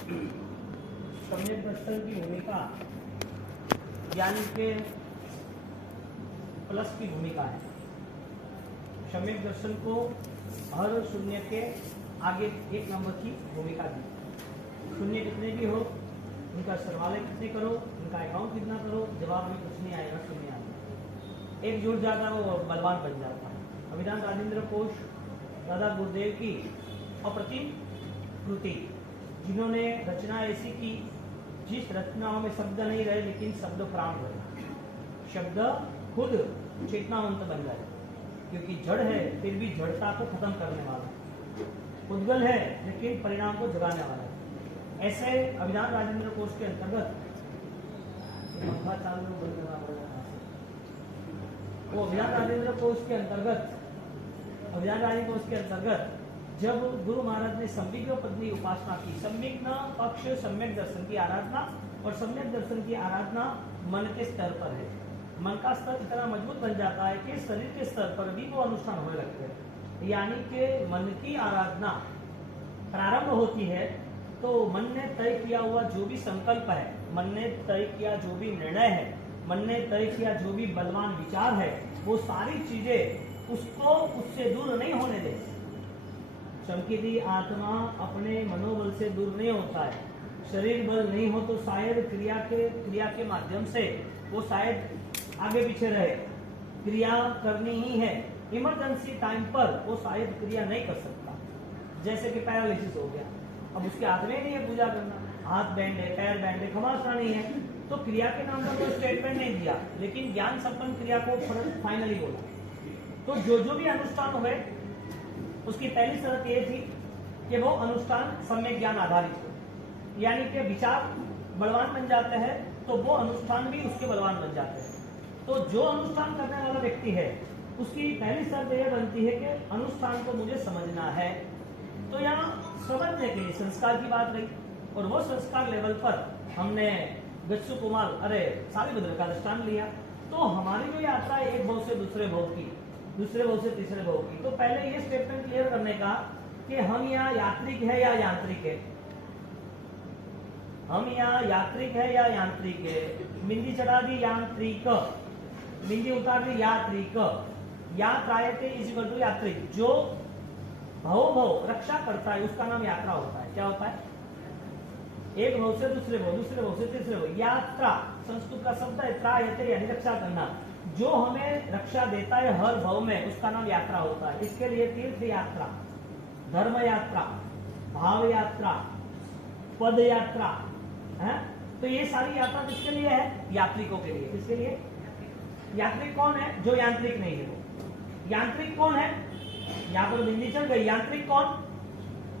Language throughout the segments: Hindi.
सम्यक दर्शन की भूमिका ज्ञान के प्लस की भूमिका है। सम्यक दर्शन को हर शून्य के आगे एक नंबर की भूमिका दी। शून्य कितने भी हो, उनका सरवाले कितने करो, उनका अकाउंट कितना करो, जवाब में कुछ नहीं आएगा, शून्य आएगा। एक जुड़ जाता है वो बलवान बन जाता है। अभिधान राजेंद्र कोश दादा गुरुदेव की अप्रतिम कृति, जिन्होंने रचना ऐसी की जिस रचनाओं में शब्द नहीं रहे लेकिन शब्द प्राण रहे, शब्द खुद चेतनावंत बन जाए, क्योंकि जड़ है फिर भी जड़ता को खत्म करने वाला, उद्गल है लेकिन परिणाम को जगाने वाला है। ऐसे अभिधान राजेंद्र कोश के अंतर्गत वो अभिधान राजेंद्र कोश के अंतर्गत जब गुरु महाराज ने संविग्न पत्नी उपासना की, संविग्न पक्ष सम्यक दर्शन की आराधना, और सम्यक दर्शन की आराधना मन के स्तर पर है। मन का स्तर इतना मजबूत बन जाता है कि शरीर के स्तर पर भी वो अनुष्ठान होने लगते हैं। यानी कि मन की आराधना प्रारंभ होती है तो मन ने तय किया हुआ जो भी संकल्प है, मन ने तय किया जो भी निर्णय है, मन ने तय किया जो भी बलवान विचार है, वो सारी चीजें उसको उससे दूर नहीं होने दे। चमकीली आत्मा अपने मनोबल से दूर नहीं होता है। शरीर बल नहीं हो तो शायद क्रिया के माध्यम से वो शायद आगे पीछे रहे, क्रिया करनी ही है। इमरजेंसी टाइम पर वो शायद क्रिया नहीं कर सकता, जैसे कि पैरालिसिस हो गया, अब उसके हाथ में नहीं है पूजा करना, हाथ बैंड है, पैर बैंड है, खमासना नहीं है, तो क्रिया के नाम पर कोई स्टेटमेंट नहीं दिया, लेकिन ज्ञान संपन्न क्रिया को फाइनली बोला। तो जो भी अनुष्ठान हुए उसकी पहली शर्त ये थी कि वो अनुष्ठान सम्यक ज्ञान आधारित हो, यानी कि विचार बलवान बन जाते हैं तो वो अनुष्ठान भी उसके बलवान बन जाते हैं। तो जो अनुष्ठान करने वाला व्यक्ति है उसकी पहली शर्त यह बनती है कि अनुष्ठान को मुझे समझना है। तो यहाँ समझने के लिए संस्कार की बात रही, और वो संस्कार लेवल पर हमने गच्छु कुमार सारिभद्र का दृष्टांत लिया। तो हमारी जो यात्रा है एक भाव से दूसरे भाव की, दूसरे भाव से तीसरे भाव की, तो पहले ये स्टेटमेंट क्लियर करने का कि हम यहाँ यात्रिक है या यांत्रिक है, हम यहाँ यात्रिक है या यांत्रिक है। बिंदी चढ़ा दी यांत्रिक, बिंदी उतार दी यात्रिक, यात्रायते इज इक्वल टू यात्रिक। जो भव रक्षा करता है उसका नाम यात्रा होता है। क्या होता है? एक भाव से दूसरे भाव, दूसरे भाव से तीसरे भाव। यात्रा संस्कृत का शब्द है, त्रायते यानी रक्षा करना। जो हमें रक्षा देता है हर भाव में उसका नाम यात्रा होता है। इसके लिए तीर्थ यात्रा, धर्म यात्रा, भाव यात्रा, पद यात्रा है। तो ये सारी यात्रा किसके लिए है? यात्रिकों के लिए। किसके लिए? यात्रिक कौन है? जो यांत्रिक नहीं है वो। यांत्रिक कौन है? यहाँ पर बिंदी चल गई। यांत्रिक कौन?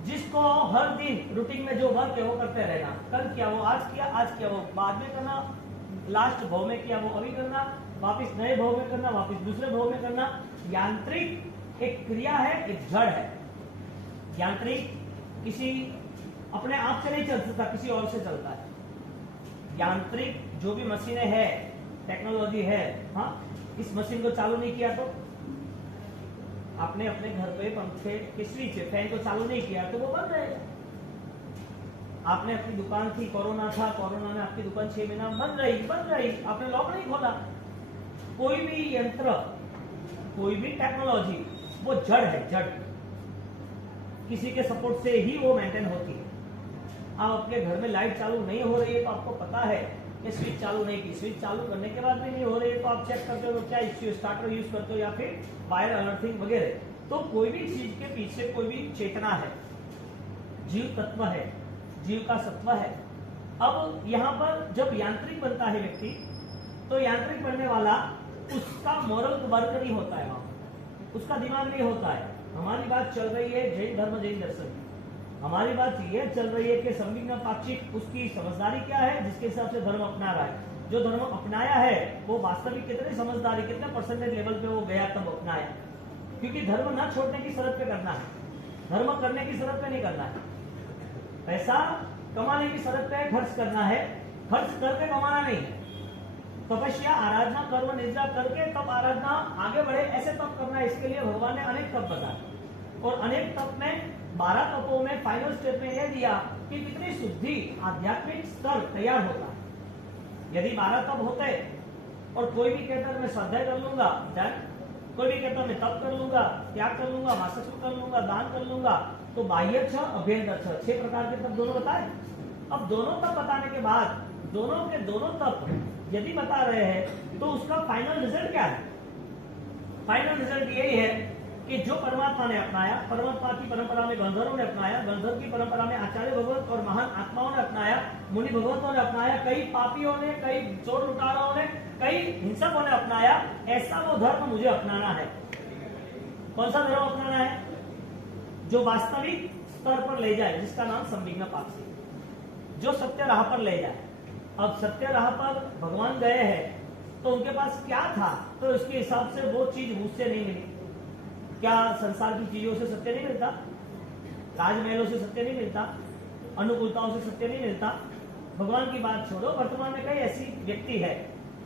जिसको हर दिन रूटीन में जो वर्क है वो करते रहना, कल किया वो आज किया, आज किया वो बाद में करना, लास्ट भाव में किया वो अभी करना, वापिस नए भाव में करना, वापिस दूसरे भाव में करना। यांत्रिक एक क्रिया है, एक जड़ है। यांत्रिक किसी अपने आप से नहीं चल सकता, किसी और से चलता है। यांत्रिक जो भी मशीनें है, टेक्नोलॉजी है, हाँ, इस मशीन को चालू नहीं किया तो आपने अपने घर पे पंखे के स्विच है, फैन को चालू नहीं किया तो वो बंद रहेगा। आपने अपनी दुकान थी, कोरोना था, कोरोना में आपकी दुकान 6 महीना बंद रही, आपने लॉक नहीं खोला। कोई भी यंत्र, कोई भी टेक्नोलॉजी वो जड़ है, जड़ किसी के सपोर्ट से ही वो मेंटेन होती है। आप अपने घर में लाइट चालू नहीं हो रही है तो आपको पता है कि स्विच चालू नहीं की, स्विच चालू करने के बाद भी नहीं हो रही है तो आप चेक करते हो तो क्या इश्यू, स्टार्टर यूज करते हो या फिर वायर अर्थिंग वगैरह। तो कोई भी चीज के पीछे कोई भी चेतना है, जीव तत्व है, जीव का सत्व है। अब यहाँ पर जब यांत्रिक बनता है व्यक्ति, तो यांत्रिक बनने वाला उसका मोरल वर्क नहीं होता है, वहां उसका दिमाग नहीं होता है। हमारी बात चल रही है जैन धर्म जैन दर्शन की, हमारी बात यह चल रही है कि संविग्न पाक्षिक उसकी समझदारी क्या है, जिसके हिसाब से धर्म अपना रहा है। जो धर्म अपनाया है वो वास्तविक कितने समझदारी, कितने परसेंटेज लेवल पे वो गया तब अपनाया। क्योंकि धर्म न छोड़ने की शर्त पे करना है, धर्म करने की शर्त पे नहीं करना है। पैसा कमाने की शर्त पे खर्च करना है, खर्च करके कमाना नहीं है। तपस्या, आराधना, कर्म, निद्रा करके तब आराधना आगे बढ़े, ऐसे तप करना है। इसके लिए भगवान ने अनेक तप बताए, और अनेक तप में 12 तत्वों में फाइनल स्टेप में यह दिया कि कितनी शुद्धि आध्यात्मिक स्तर तैयार होता है। यदि 12 तप होते और कोई भी कहता मैं स्वाध्याय कर लूंगा, कोई भी कहता मैं तप कर लूंगा, त्याग कर लूंगा, मासत्व कर लूंगा, दान कर लूंगा, तो बाह्य छ अभ्यंतर छ 6 प्रकार के तप दोनों बताए। अब दोनों तप बताने के बाद दोनों के दोनों तप यदि बता रहे हैं तो उसका फाइनल रिजल्ट क्या है? फाइनल रिजल्ट यही है कि जो परमात्मा ने अपनाया, परमात्मा की परंपरा में गंधर्वों ने अपनाया, गंधर्व की परंपरा में आचार्य भगवत और महान आत्माओं ने अपनाया, मुनि भगवतों ने अपनाया, कई पापियों ने, कई चोर लुटारों ने, कई हिंसकों ने अपनाया, ऐसा वो धर्म मुझे अपनाना है। कौन सा धर्म अपनाना है? जो वास्तविक स्तर पर ले जाए, जिसका नाम संविघ्न पाक्षिक, जो सत्य राह पर ले जाए। अब सत्य राह पर भगवान गए हैं तो उनके पास क्या था, तो इसके हिसाब से वो चीज मुझसे नहीं मिली। क्या संसार की चीजों से सत्य नहीं मिलता? राजमहलों से सत्य नहीं मिलता? अनुकूलताओं से सत्य नहीं मिलता? भगवान की बात छोड़ो, वर्तमान में कई ऐसी व्यक्ति है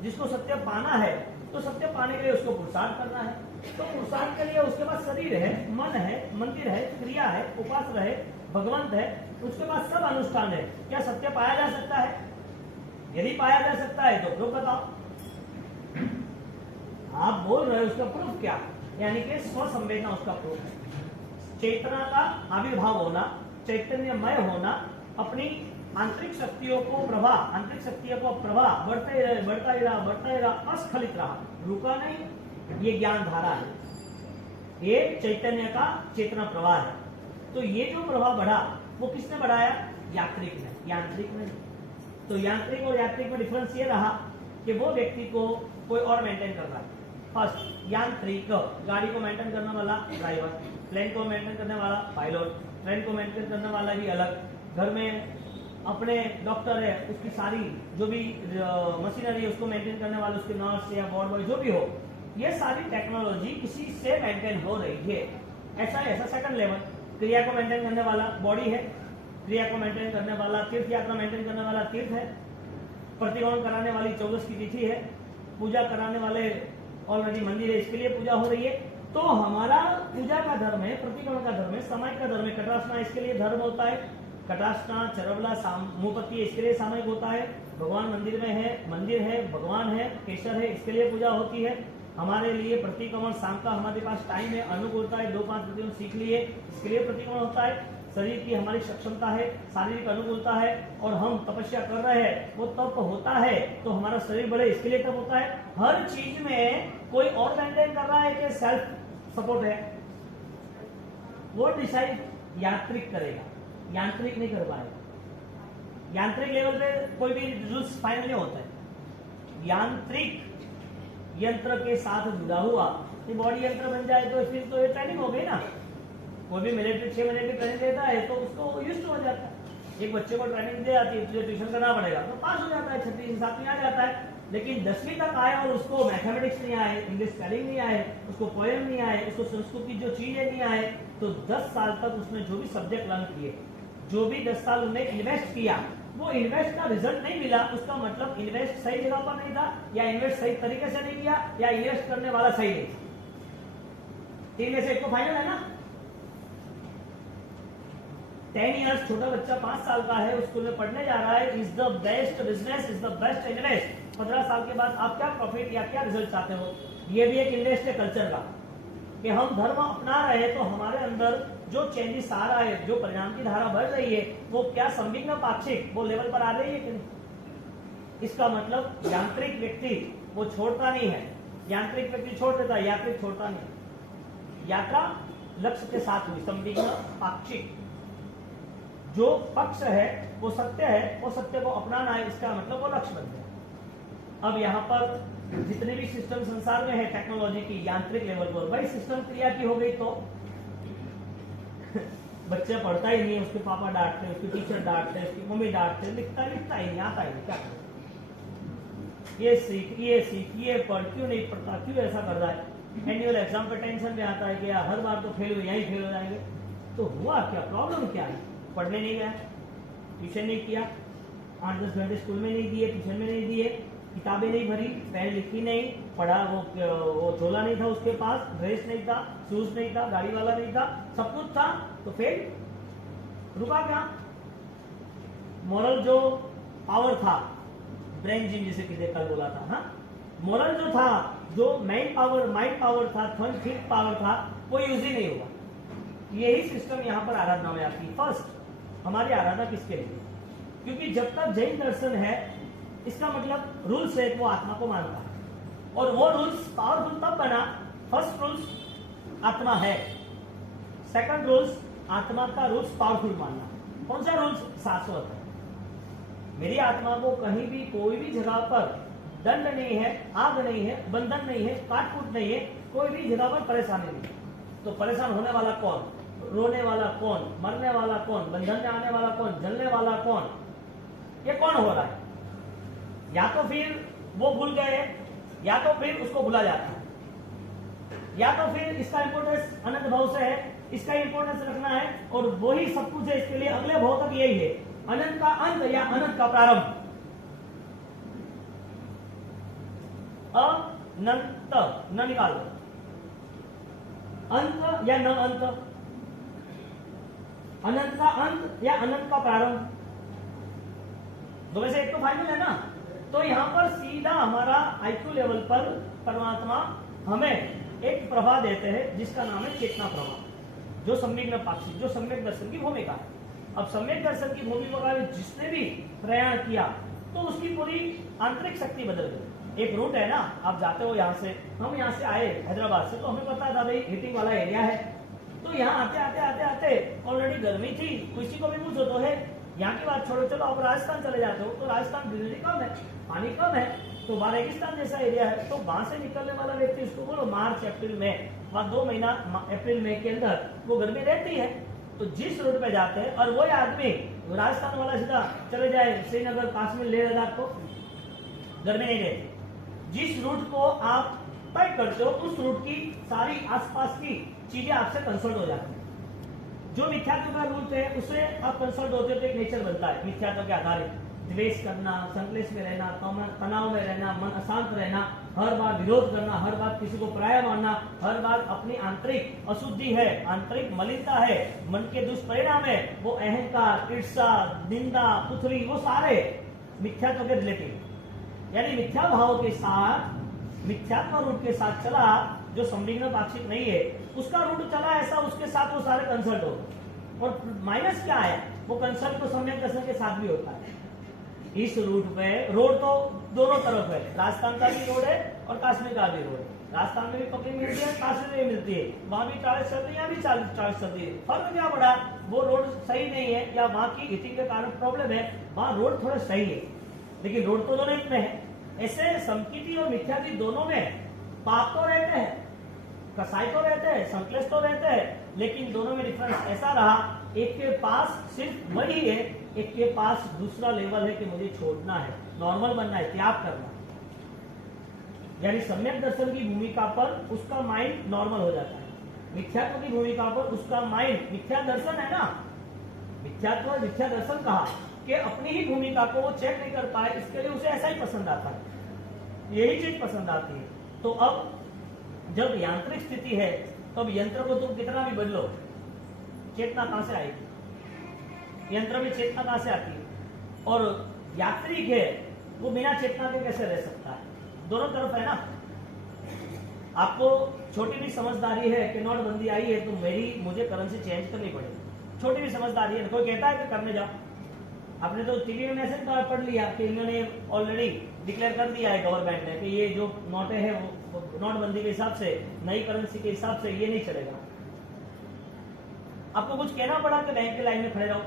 जिसको सत्य पाना है, तो सत्य पाने के लिए उसको पुरुषार्थ करना है। तो पुरुषार्थ के लिए उसके पास शरीर है, मन है, मंदिर है, क्रिया है, उपासना है, भगवंत है, उसके पास सब अनुष्ठान है। क्या सत्य पाया जा सकता है? यदि पाया जा सकता है तो प्रूफ बताओ। आप बोल रहे हो, उसका प्रूफ क्या? यानी कि स्व संवेदना उसका प्रूफ है। चेतना का आविर्भाव होना, चैतन्यमय होना, अपनी आंतरिक शक्तियों को प्रवाह, आंतरिक शक्तियों को प्रवाह बढ़ते रहे, बढ़ता ही रहा, बढ़ता ही रहा, अस्खलित रहा, रुका नहीं। ये ज्ञान धारा है, ये चैतन्य का चेतना प्रवाह है। तो ये जो प्रवाह बढ़ा वो किसने बढ़ाया? यात्रिक ने, यांत्रिक ने। तो यांत्रिक और यात्रिक में डिफरेंस ये रहा कि वो व्यक्ति को कोई और मेंटेन कर रहा है। फर्स्ट यांत्रिक, गाड़ी को मेंटेन करने वाला ड्राइवर, प्लेन को मेंटेन करने वाला पायलट, ट्रेन को मेंटेन करने वाला भी अलग, घर में अपने डॉक्टर है, उसकी सारी जो भी मशीनरी है उसको मेंटेन करने वाला, उसके नर्स या वार्ड बॉय जो भी हो, ये सारी टेक्नोलॉजी किसी से मेंटेन हो रही है। ऐसा सेकंड लेवल। क्रिया को मेंटेन करने वाला बॉडी है, क्रिया को मेंटेन करने वाला, तीर्थ यात्रा मेंटेन करने वाला तीर्थ है, प्रतिक्रमण कराने वाली 14 की तिथि है, पूजा कराने वाले ऑलरेडी मंदिर है, इसके लिए पूजा हो रही है। तो हमारा पूजा का धर्म है, प्रतिक्रमण का धर्म है, समय का धर्म है, कटासना इसके लिए धर्म होता है, कटासना, चरवला, मुपत्ति इसके लिए सामयिक होता है। भगवान मंदिर में है, मंदिर है, भगवान है, केशर है, इसके लिए पूजा होती है। हमारे लिए प्रतिक्रमण शाम का हमारे पास टाइम है, अनुकूलता है, 2-5 प्रतिक्रमण सीख लिए, इसके लिए प्रतिक्रमण होता है। शरीर की हमारी सक्षमता है, शारीरिक अनुकूलता है और हम तपस्या कर रहे हैं, वो तप होता है तो हमारा शरीर बढ़े, इसके लिए तप होता है। हर चीज में कोई और मेंटेन कर रहा है कि सेल्फ सपोर्ट है, वो डिसाइड यांत्रिक करेगा, यांत्रिक नहीं कर पाएगा। यांत्रिक लेवल पे कोई भी रूल्स फाइनल नहीं होता है। यांत्रिक यंत्र के साथ जुड़ा हुआ ये बॉडी यंत्र बन जाए तो फिर तो ये ट्रेनिंग हो गई ना। कोई भी मिलिट्री 6 महीने की ट्रेनिंग देता है तो उसको यूज्ड हो जाता है। एक बच्चे को ट्रेनिंग दे जाती है, तुझे ट्यूशन करना पड़ेगा, तो पास हो जाता है, 6वीं 7वीं आ जाता है। लेकिन 10वीं तक आए और उसको मैथमेटिक्स नहीं आए, इंग्लिश स्पेलिंग नहीं आए, उसको पोएम नहीं आए, उसको संस्कृत की जो चीजें नहीं आए, तो 10 साल तक उसने जो भी सब्जेक्ट लर्न किए, जो भी 10 साल उन्हें इन्वेस्ट किया, वो इन्वेस्ट का रिजल्ट नहीं मिला, उसका मतलब इन्वेस्ट सही जगह पर नहीं था, या इन्वेस्ट सही तरीके से नहीं किया, या इन्वेस्ट करने वाला सही नहीं था। 3 में से एक तो फाइनल है ना। 10 इयर्स छोटा बच्चा 5 साल का है, स्कूल में पढ़ने जा रहा है, is the best business, is the best invest. 15 साल के बाद आप क्या प्रॉफिट या क्या रिजल्ट चाहते हो? ये भी एक इन्वेस्ट है कल्चर का, कि हम धर्म अपना रहे हैं तो हमारे अंदर जो चेंजेस आ रहा है, जो परिणाम की धारा बढ़ रही है, वो क्या संविघ्न पाक्षिक वो लेवल पर आ रही है कि नहीं? इसका मतलब यांत्रिक व्यक्ति वो छोड़ता नहीं है, यांत्रिक व्यक्ति छोड़ देता है, यांत्रिक छोड़ता नहीं। यात्रा लक्ष्य के साथ हुई, संविघ्न पाक्षिक जो पक्ष है वो सत्य है, वो सत्य को अपनाना है, इसका मतलब वो लक्ष्य बन गया। अब यहाँ पर जितने भी सिस्टम संसार में है टेक्नोलॉजी की यांत्रिक लेवल पर, भाई सिस्टम क्रिया की हो गई तो बच्चा पढ़ता ही नहीं है, उसके पापा डांटते हैं, उसके टीचर डांटते हैं, उसकी मम्मी डांटते हैं, लिखता ही नहीं आता ही नहीं, क्या ये सीख, ये पढ़, क्यों नहीं पढ़ता, क्यों ऐसा कर रहा है? एनुअल एग्जाम पे टेंशन में आता है कि यार हर बार तो फेल हो, यहीं फेल हो जाएंगे। तो हुआ क्या, प्रॉब्लम क्या है? पढ़ने नहीं गया, ट्यूशन नहीं किया, 8-10 घंटे स्कूल में नहीं दिए, ट्यूशन में नहीं दिए, किताबें नहीं भरी, पेन लिखी नहीं, पढ़ा, वो झोला नहीं था उसके पास, ड्रेस नहीं था, शूज नहीं था, गाड़ी वाला नहीं था, सब कुछ था, तो फिर रुका क्या? मोरल जो पावर था, ब्रेन जिम जिसे कि कल बोला था, हाँ, मोरल जो था, जो माइंड पावर था, थिंक पावर था, वो यूज ही नहीं हुआ। यही सिस्टम यहाँ पर आराधना में आती है। फर्स्ट हमारी आराधना किसके लिए? क्योंकि जब तक जैन दर्शन है, इसका मतलब रूल्स है, वो आत्मा को मानता है, और वो रूल्स पावरफुल तब बना, फर्स्ट रूल्स आत्मा है, सेकंड रूल्स आत्मा का रूल्स पावरफुल मानना। कौन सा रूल्स? शाश्वत है। मेरी आत्मा को कहीं भी कोई भी जगह पर दंड नहीं है, आग नहीं है, बंधन नहीं है, काटकूट नहीं है, कोई भी जगह पर परेशानी नहीं। तो परेशान होने वाला कौन? रोने वाला कौन? मरने वाला कौन? बंधन में आने वाला कौन? जलने वाला कौन? ये कौन हो रहा है? या तो फिर वो भूल गए, या तो फिर उसको भूला जाता है, या तो फिर इसका इंपोर्टेंस अनंत भाव से है, इसका इंपोर्टेंस रखना है, और वही सब कुछ है इसके लिए। अगले भाव तक यही है, अनंत का अंत या अनंत का प्रारंभ। अनंत न निकाल दो, अंत या न अंत, अनंत का अंत या अनंत का प्रारंभ, दो में से एक तो फाइनल है ना। तो यहां पर सीधा हमारा आईक्यू लेवल पर परमात्मा हमें एक प्रभा देते हैं, जिसका नाम है चेतना प्रभा, जो सम्यक पाक्षिक, जो सम्यक दर्शन की भूमिका है। अब सम्यक दर्शन की भूमिका में जिसने भी प्रयाण किया, तो उसकी पूरी आंतरिक शक्ति बदल गई। एक रूट है ना, आप जाते हो यहाँ से, हम यहाँ से आए हैदराबाद से, तो हमें पता था भाई हीटिंग वाला एरिया है, तो यहाँ आते आते आते आते ऑलरेडी गर्मी थी, किसी को भी पूछो तो है, यहाँ की बात छोड़ो, चलो आप राजस्थान चले जाते हो, तो राजस्थान ग्रीनरी कम है, पानी कम है, तो वहाँ रेगिस्तान जैसा एरिया है, तो वहां से निकलने वाला व्यक्ति, उसको बोलो मार्च अप्रैल में, वहाँ 2 महीना अप्रैल मई के अंदर वो गर्मी रहती है। तो जिस रूट पे जाते हैं, और वही आदमी राजस्थान वाला सीधा चले जाए श्रीनगर, कश्मीर, लेह लद्दाख, को गर्मी नहीं रहती। जिस रूट को आप तय करते हो, उस रूट की सारी आसपास की चीजें आपसे कंसल्ट हो जाती है। जो मिथ्यात्व का रूट है, उससे आप कंसल्ट होते हो, तो एक नेचर बनता है मिथ्यात्व के आधारित। द्वेष करना, संकलेश में रहना, तनाव में रहना, मन अशांत रहना, हर बार विरोध करना, हर बार किसी को पराया मानना, हर बार अपनी आंतरिक अशुद्धि है, आंतरिक मलिनता है, मन के दुष्परिणाम है, वो अहंकार, ईर्ष्या, निंदा, पुथरी, वो सारे मिथ्यात्व के रिलेटिव। यानी मिथ्या भाव के साथ, मिथ्यात्व रूट के साथ चला, जो संदिग्ध पाक्षिक नहीं है, उसका रूट चला ऐसा, उसके साथ वो सारे कंसल्ट हो। और माइनस क्या है, वो कंसल्ट तो सम्यक दर्शन के साथ भी होता है। इस रूट पे रोड तो दोनों तरफ है, राजस्थान का भी रोड है और कश्मीर का भी रोड है। राजस्थान में भी पकड़ी मिलती है, कश्मीर में भी मिलती है, वहां भी 40 चलती है, यहाँ भी 40 चलती है। फर्क क्या पड़ा? वो रोड सही नहीं है, या वहां की हीटिंग के कारण प्रॉब्लम है, वहां रोड थोड़ा सही है, लेकिन रोड तो दोनों में है। ऐसे संकीर्ति और मिथ्यादि दोनों में पाप तो रहते हैं, कसाई तो रहते हैं, संकलेश तो रहते हैं, लेकिन दोनों में डिफरेंस ऐसा रहा, एक के पास सिर्फ वही है, एक के पास दूसरा लेवल है कि मुझे छोड़ना है, नॉर्मल बनना है, त्याग करना है। यानी सम्यक दर्शन की भूमिका पर उसका माइंड नॉर्मल हो जाता है, मिथ्यात्व की भूमिका पर उसका माइंड, मिथ्या दर्शन है ना, मिथ्यात्व मिथ्या दर्शन कहा कि अपनी ही भूमिका को वो चेक नहीं कर पाए, इसके लिए उसे ऐसा ही पसंद आता है, यही चीज पसंद आती है। तो अब जब यांत्रिक स्थिति है, तो अब यंत्र को तुम कितना भी बदलो, चेतना कहां से आएगी? यंत्र में चेतना कहां से आती है? और यात्री है, वो बिना चेतना के कैसे रह सकता है? दोनों तरफ है ना। आपको छोटी भी समझदारी है कि नोटबंदी आई है, तो मुझे करेंसी चेंज करनी पड़ेगी, छोटी भी समझदारी है। कोई कहता है कि करने जाओ, आपने तो टीवी में मैसेज पढ़ लिया कि इन्होंने ऑलरेडी डिक्लेयर कर दिया है गवर्नमेंट ने कि ये जो नोटें हैं वो नोटबंदी के हिसाब से, नई करेंसी के हिसाब से ये नहीं चलेगा। आपको कुछ कहना पड़ा कि बैंक के लाइन में खड़े रहो,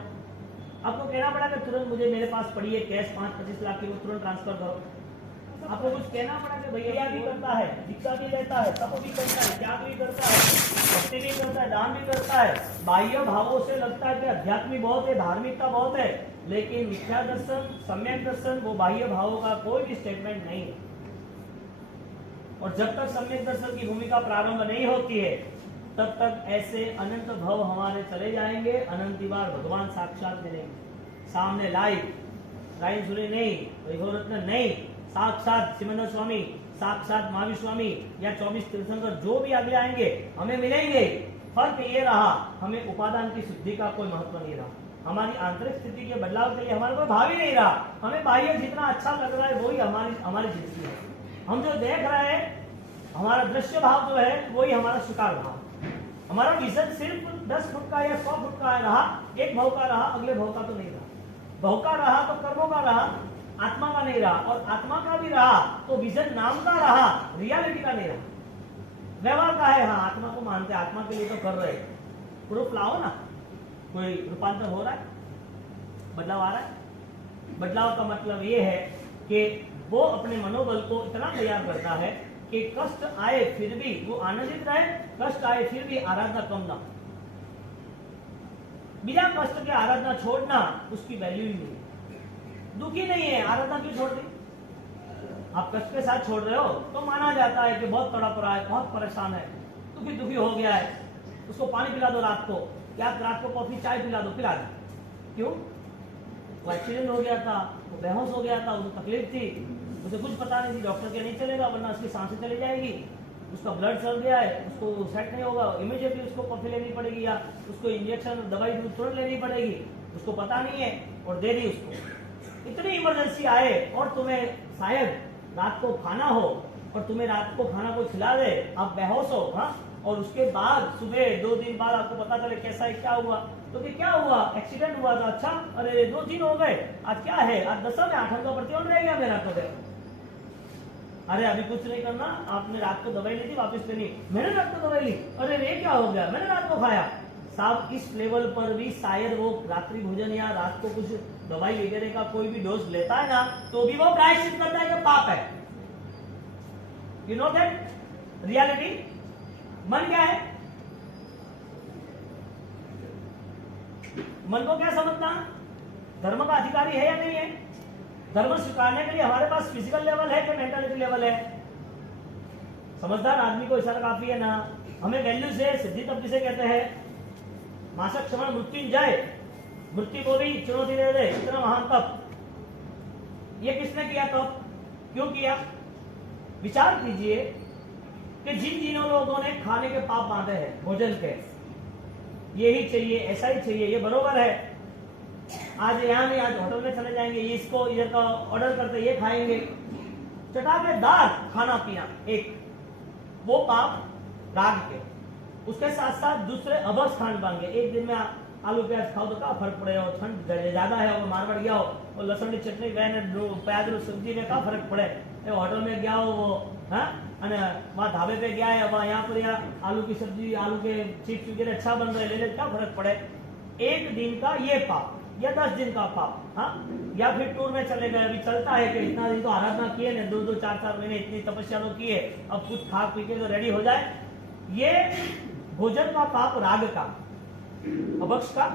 आपको कहना पड़ा कि तुरंत मुझे मेरे पास पड़ी है कैश 5-25 लाख की, वो तुरंत ट्रांसफर करो। आपको कुछ कहना पड़ा कि भैया भी करता है, दीक्षा भी लेता है, तप भी करता है, त्याग भी करता है, भक्ति भी करता है, दान भी करता है, बाह्य भावों से लगता है कि अध्यात्मिक बहुत है, धार्मिकता बहुत है, लेकिन मिथ्या दर्शन, सम्यक दर्शन, वो बाह्य भावों का कोई भी स्टेटमेंट नहीं है। और जब तक सम्यक दर्शन की भूमिका प्रारंभ नहीं होती है, तब तक ऐसे अनंत भव हमारे चले जाएंगे, अनंत बार भगवान साक्षात मिलेंगे सामने, लाइव सुनी नहीं, वैभव रत्न नहीं, साक्षात सिमंदर स्वामी साक्षात महावीर स्वामी या 24 तीर्थंकर जो भी आगे आएंगे हमें मिलेंगे। फर्क ये रहा, हमें उपादान की शुद्धि का कोई महत्व नहीं रहा, हमारी आंतरिक स्थिति के बदलाव के लिए हमारा कोई भाव ही नहीं रहा। हमें बाह्य जितना अच्छा लग रहा है वही हमारी जिंदगी है। हम जो देख रहे हैं, हमारा दृश्य भाव जो है वही हमारा स्वीकार भाव। हमारा विजन सिर्फ 10 फुट का या 100 फुट का रहा, एक भाव का रहा, अगले भाव का तो नहीं रहा। भाव का रहा तो कर्मों का रहा, आत्मा का नहीं रहा, और आत्मा का भी रहा तो विजन नाम का रहा, रियलिटी का नहीं रहा। व्यवहार का है, हाँ आत्मा को मानते, आत्मा के लिए तो कर रहे, प्रूफ लाओ ना, कोई रूपांतर हो रहा है, बदलाव आ रहा है। बदलाव का मतलब ये है कि वो अपने मनोबल को इतना तैयार करता है कि कष्ट आए फिर भी वो आनंदित रहे, कष्ट आए फिर भी आराधना कम ना। बिना कष्ट के आराधना छोड़ना उसकी वैल्यू ही नहीं। दुखी नहीं है, आराधना क्यों छोड़ दी? आप कष्ट के साथ छोड़ रहे हो तो माना जाता है कि बहुत तड़प रहा है, बहुत परेशान है, दुखी हो गया है, उसको पानी पिला दो रात को, या रात को कॉफी चाय पिला दो, पिला दो। क्यों? वो एक्सीडेंट हो गया था, वो बेहोश हो गया था, उसको तकलीफ थी, उसे कुछ पता नहीं थी, डॉक्टर के नहीं चलेगा वरना उसकी सांसें चली जाएगी, उसका ब्लड चल गया है, उसको सेट नहीं होगा, इमीडिएटली उसको कॉफी लेनी पड़ेगी या उसको इंजेक्शन दवाई तुरंत लेनी पड़ेगी, उसको पता नहीं है और दे दी उसको। इतनी इमरजेंसी आए और तुम्हें शायद रात को खाना हो और तुम्हें रात को खाना कोई खिला दे, आप बेहोश हो, हाँ, और उसके बाद सुबह 2 दिन बाद आपको पता चले कैसा है, क्या हुआ, तो कि क्या हुआ, एक्सीडेंट हुआ था, अच्छा, अरे 2 दिन हो गए, आज क्या है, आज 10 में 8 का प्रतिबंध रह गया मेरा तो। अरे अभी कुछ नहीं करना, आपने रात को दवाई ली थी वापस लेनी, मैंने रात को दवाई ली, अरे ये क्या हो गया, मैंने रात को खाया। साहब इस लेवल पर भी शायद वो रात्रि भोजन या रात को कुछ दवाई वगैरह का कोई भी डोज लेता है ना, तो भी वो प्रायश्चित करता है कि पाप है। You know that reality. मन क्या है? मन को क्या समझना? धर्म का अधिकारी है या नहीं है? धर्म स्वीकारने के लिए हमारे पास फिजिकल लेवल है कि मेंटालिटी लेवल है? समझदार आदमी को इशारा काफी है ना। हमें वैल्यू से सिद्धि तब किसे कहते हैं? मासक क्षमण मृत्युंजय, मृत्यु को भी चुनौती दे दे, इतना महान तप। ये किसने किया तप? क्यों किया? विचार कीजिए कि जिन लोगों ने खाने के पाप बांधे हैं, भोजन के, यही चाहिए, ऐसा ही चाहिए, ये बरोबर है, आज यहाँ नहीं, आज होटल में चले जाएंगे, इसको इधर का ऑर्डर करते, ये खाएंगे, चटाकेदार खाना पीना, एक वो पाप राग के। उसके साथ साथ दूसरे अभक्ष खान पान के, एक दिन में आलू प्याज खाओ तो क्या फर्क पड़े, और ठंड ज्यादा है और मारवाड़ गया हो और लहसुन की चटनी प्याज सब्जी में क्या फर्क पड़े, होटल में गया हो वो, हाँ, वहाँ ढाबे पे गया है, वहाँ यहाँ पर या आलू की सब्जी, आलू के चिप्स वगैरह अच्छा बन रहे, ले ले, क्या फर्क पड़े। एक दिन का ये पाप या 10 दिन का पाप, हाँ, या फिर टूर में चले गए, अभी चलता है कि इतना दिन तो आराधना किए ने, 2-2, 4-4 महीने इतनी तपस्या तो किए, अब कुछ खा पी के तो रेडी हो जाए। ये भोजन का पाप राग का, अभक्ष का,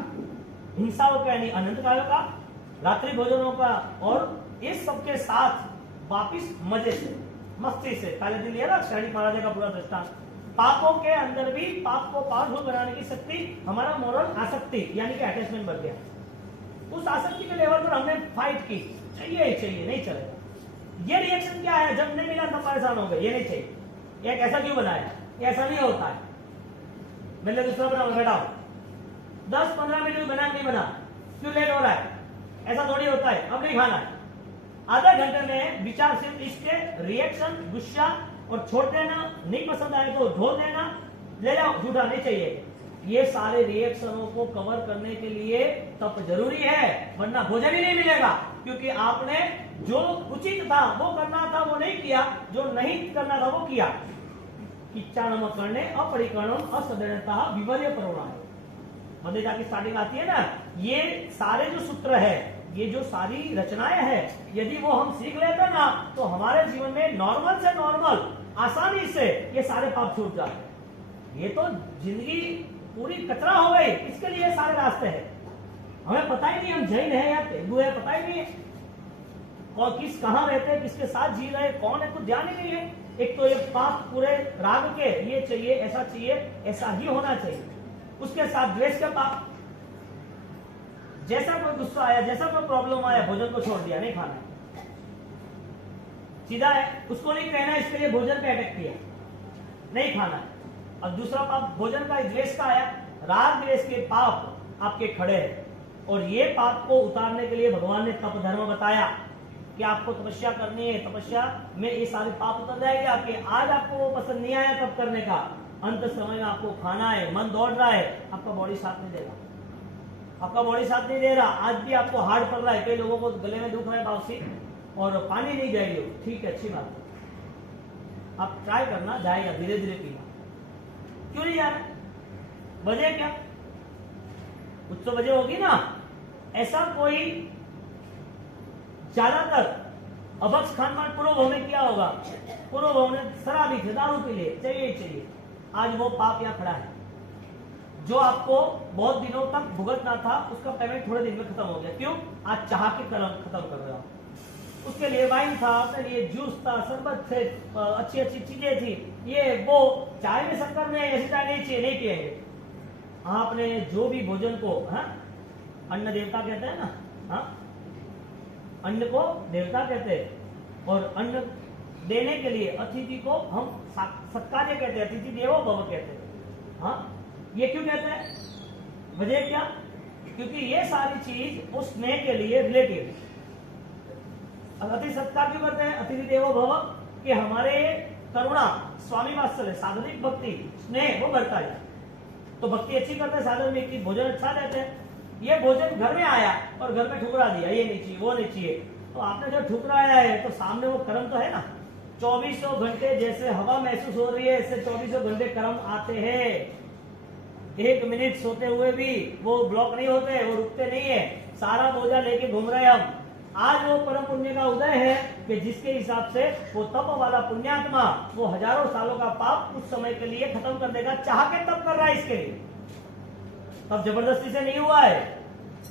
हिंसाओं का यानी अनंत काल का, रात्रि भोजनों का, और इस सबके साथ वापिस मजे से, मस्ती से, पहले दिन लिया ना शहरी महाराजा का पूरा दृष्टांत। पापों के अंदर भी पाप को पावरफुल बनाने की शक्ति, हमारा मोरल आसक्ति यानी कि अटैचमेंट बढ़ गया। उस आसक्ति के लेवल पर हमने फाइट की, चाहिए चाहिए, नहीं चलेगा। ये रिएक्शन क्या है? जब नहीं मिला तब परेशान हो गए, ये नहीं चाहिए, एक ऐसा क्यों बनाया, ऐसा नहीं होता है। मैंने दूसरा बना, बैठाओ 10-15 मिनट बना, नहीं बना, क्यों लेट हो रहा है, ऐसा थोड़ी होता है, अब नहीं खाना है। आधा घंटे में विचार सिर्फ इसके रिएक्शन, गुस्सा और छोड़ देना, नहीं पसंद आए तो ढोल देना, ले जाओ, झूठा नहीं चाहिए। ये सारे रिएक्शनों को कवर करने के लिए तप जरूरी है, वरना भोजन ही नहीं मिलेगा, क्योंकि आपने जो उचित था वो करना था वो नहीं किया, जो नहीं करना था वो किया। इच्छाणम करने अपरिकरणम असदृढ़ता विवर्य परोणा है, मदेजा की स्टार्टिंग आती है ना। ये सारे जो सूत्र है, ये जो सारी रचनाएं हैं, यदि वो हम सीख लेते ना तो हमारे जीवन में नॉर्मल से नॉर्मल आसानी से ये सारे पाप छूट जाते हैं। ये तो जिंदगी पूरी कचरा हो गई, इसके लिए सारे रास्ते हैं। हमें पता ही नहीं हम जैन है या तेलुगु है, पता ही नहीं है, और किस कहाँ रहते हैं, किसके साथ जी रहे, कौन है, कुछ ध्यान ही नहीं है। एक तो ये पाप पूरे राग के, ये चाहिए, ऐसा चाहिए, ऐसा ही होना चाहिए। उसके साथ द्वेष के पाप, जैसा कोई गुस्सा आया, जैसा कोई प्रॉब्लम आया, भोजन को छोड़ दिया, नहीं खाना। सीधा है, उसको नहीं कहना इसके लिए भोजन पे अटैक किया, नहीं खाना है। अब दूसरा पाप भोजन का द्वेष का आया, राग द्वेष के पाप आपके खड़े हैं, और ये पाप को उतारने के लिए भगवान ने तप धर्म बताया कि आपको तपस्या करनी है, तपस्या में ये सारे पाप उतर जाएंगे आपके। आज आपको वो पसंद नहीं आया तप करने का, अंत समय में आपको खाना है, मन दौड़ रहा है, आपका बॉडी साथ नहीं देगा, आपका बॉडी साथ नहीं दे रहा। आज भी आपको हार्ड पड़ रहा है, कई लोगों को गले में दुख रहा है बावसी, और पानी नहीं जाएगी, ठीक है, अच्छी बात है, आप ट्राई करना, जाएगा, धीरे धीरे पीना। क्यों नहीं जा रहा? वजह क्या? कुछ तो वजह होगी ना। ऐसा कोई ज्यादातर अभक्ष खानपान पूर्व भाव में किया होगा, पूर्व भाव में शराबी थे, दारू पी ले, चाहिए, आज वो पाप यहाँ खड़ा है। जो आपको बहुत दिनों तक भुगतना था, उसका पेमेंट थोड़े दिन में खत्म हो गया। क्यों? आज चाह के खत्म कर रहे हो। उसके लिए वाइन था, अपने लिए जूस था, शरबत थे, अच्छी अच्छी चीजें थी, ये वो, चाय में शक्कर में ऐसी चाय नहीं चाहिए, नहीं पिएंगे। आपने जो भी भोजन को, हाँ, अन्न देवता कहते हैं ना, हाँ, अन्न को देवता कहते हैं, और अन्न देने के लिए अतिथि को हम सत्कार्य कहते हैं, अतिथि देवो भव कहते हैं। हाँ, ये क्यों कहते हैं? वजह क्या? क्योंकि ये सारी चीज उस स्नेह के लिए रिलेटिव है। अतिथि सत्कार क्यों करते हैं? अतिथि देवो भव, कि हमारे करुणा, स्वामी वात्सल्य, साधनिक भक्ति, स्नेह वो बढ़ता है। तो भक्ति अच्छी करते हैं, साधन में की भोजन अच्छा देते हैं। ये भोजन घर में आया और घर में ठुकरा दिया, ये नहीं चाहिए, वो नहीं चाहिए, तो आपने जो ठुकराया है तो सामने वो कर्म तो है ना। 2400 घंटे जैसे हवा महसूस हो रही है, ऐसे 2400 घंटे कर्म आते हैं। 1 मिनट सोते हुए भी वो ब्लॉक नहीं होते, वो रुकते नहीं है, सारा बोझा लेके घूम रहे हम। आज वो परम पुण्य का उदय है कि जिसके हिसाब से वो तप वाला पुण्यात्मा वो हजारों सालों का पाप कुछ समय के लिए खत्म कर देगा, चाह के तप कर रहा है इसके लिए। तब जबरदस्ती से नहीं हुआ है।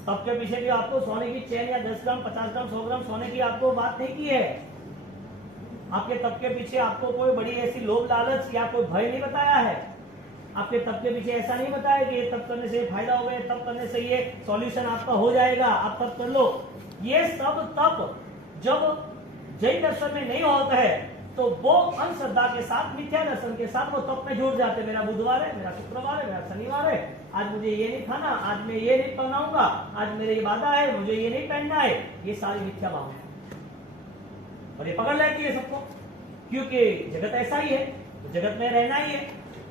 तब के पीछे भी आपको सोने की चेन या 10 ग्राम, 50 ग्राम, 100 ग्राम सोने की आपको बात नहीं की है। आपके तप के पीछे आपको कोई बड़ी ऐसी लोभ लालच या कोई भय नहीं बताया है। आपके तप के पीछे ऐसा नहीं बताया कि ये तप करने से फायदा होगा, तप करने से ये सॉल्यूशन आपका हो जाएगा, आप तप कर लो। ये सब तप जब जैन दर्शन में नहीं होता है तो वो अंधश्रद्धा के साथ, मिथ्या दर्शन के साथ वो तप में जुड़ जाते। मेरा बुधवार है, मेरा शुक्रवार है, मेरा शनिवार है, आज मुझे ये नहीं खाना, आज मैं ये नहीं पहनाऊंगा, आज मेरे ये वादा है, मुझे ये नहीं पहनना है। ये सारी मिथ्या भावना और ये पकड़ लेती है सबको, क्योंकि जगत ऐसा ही है, तो जगत में रहना ही है।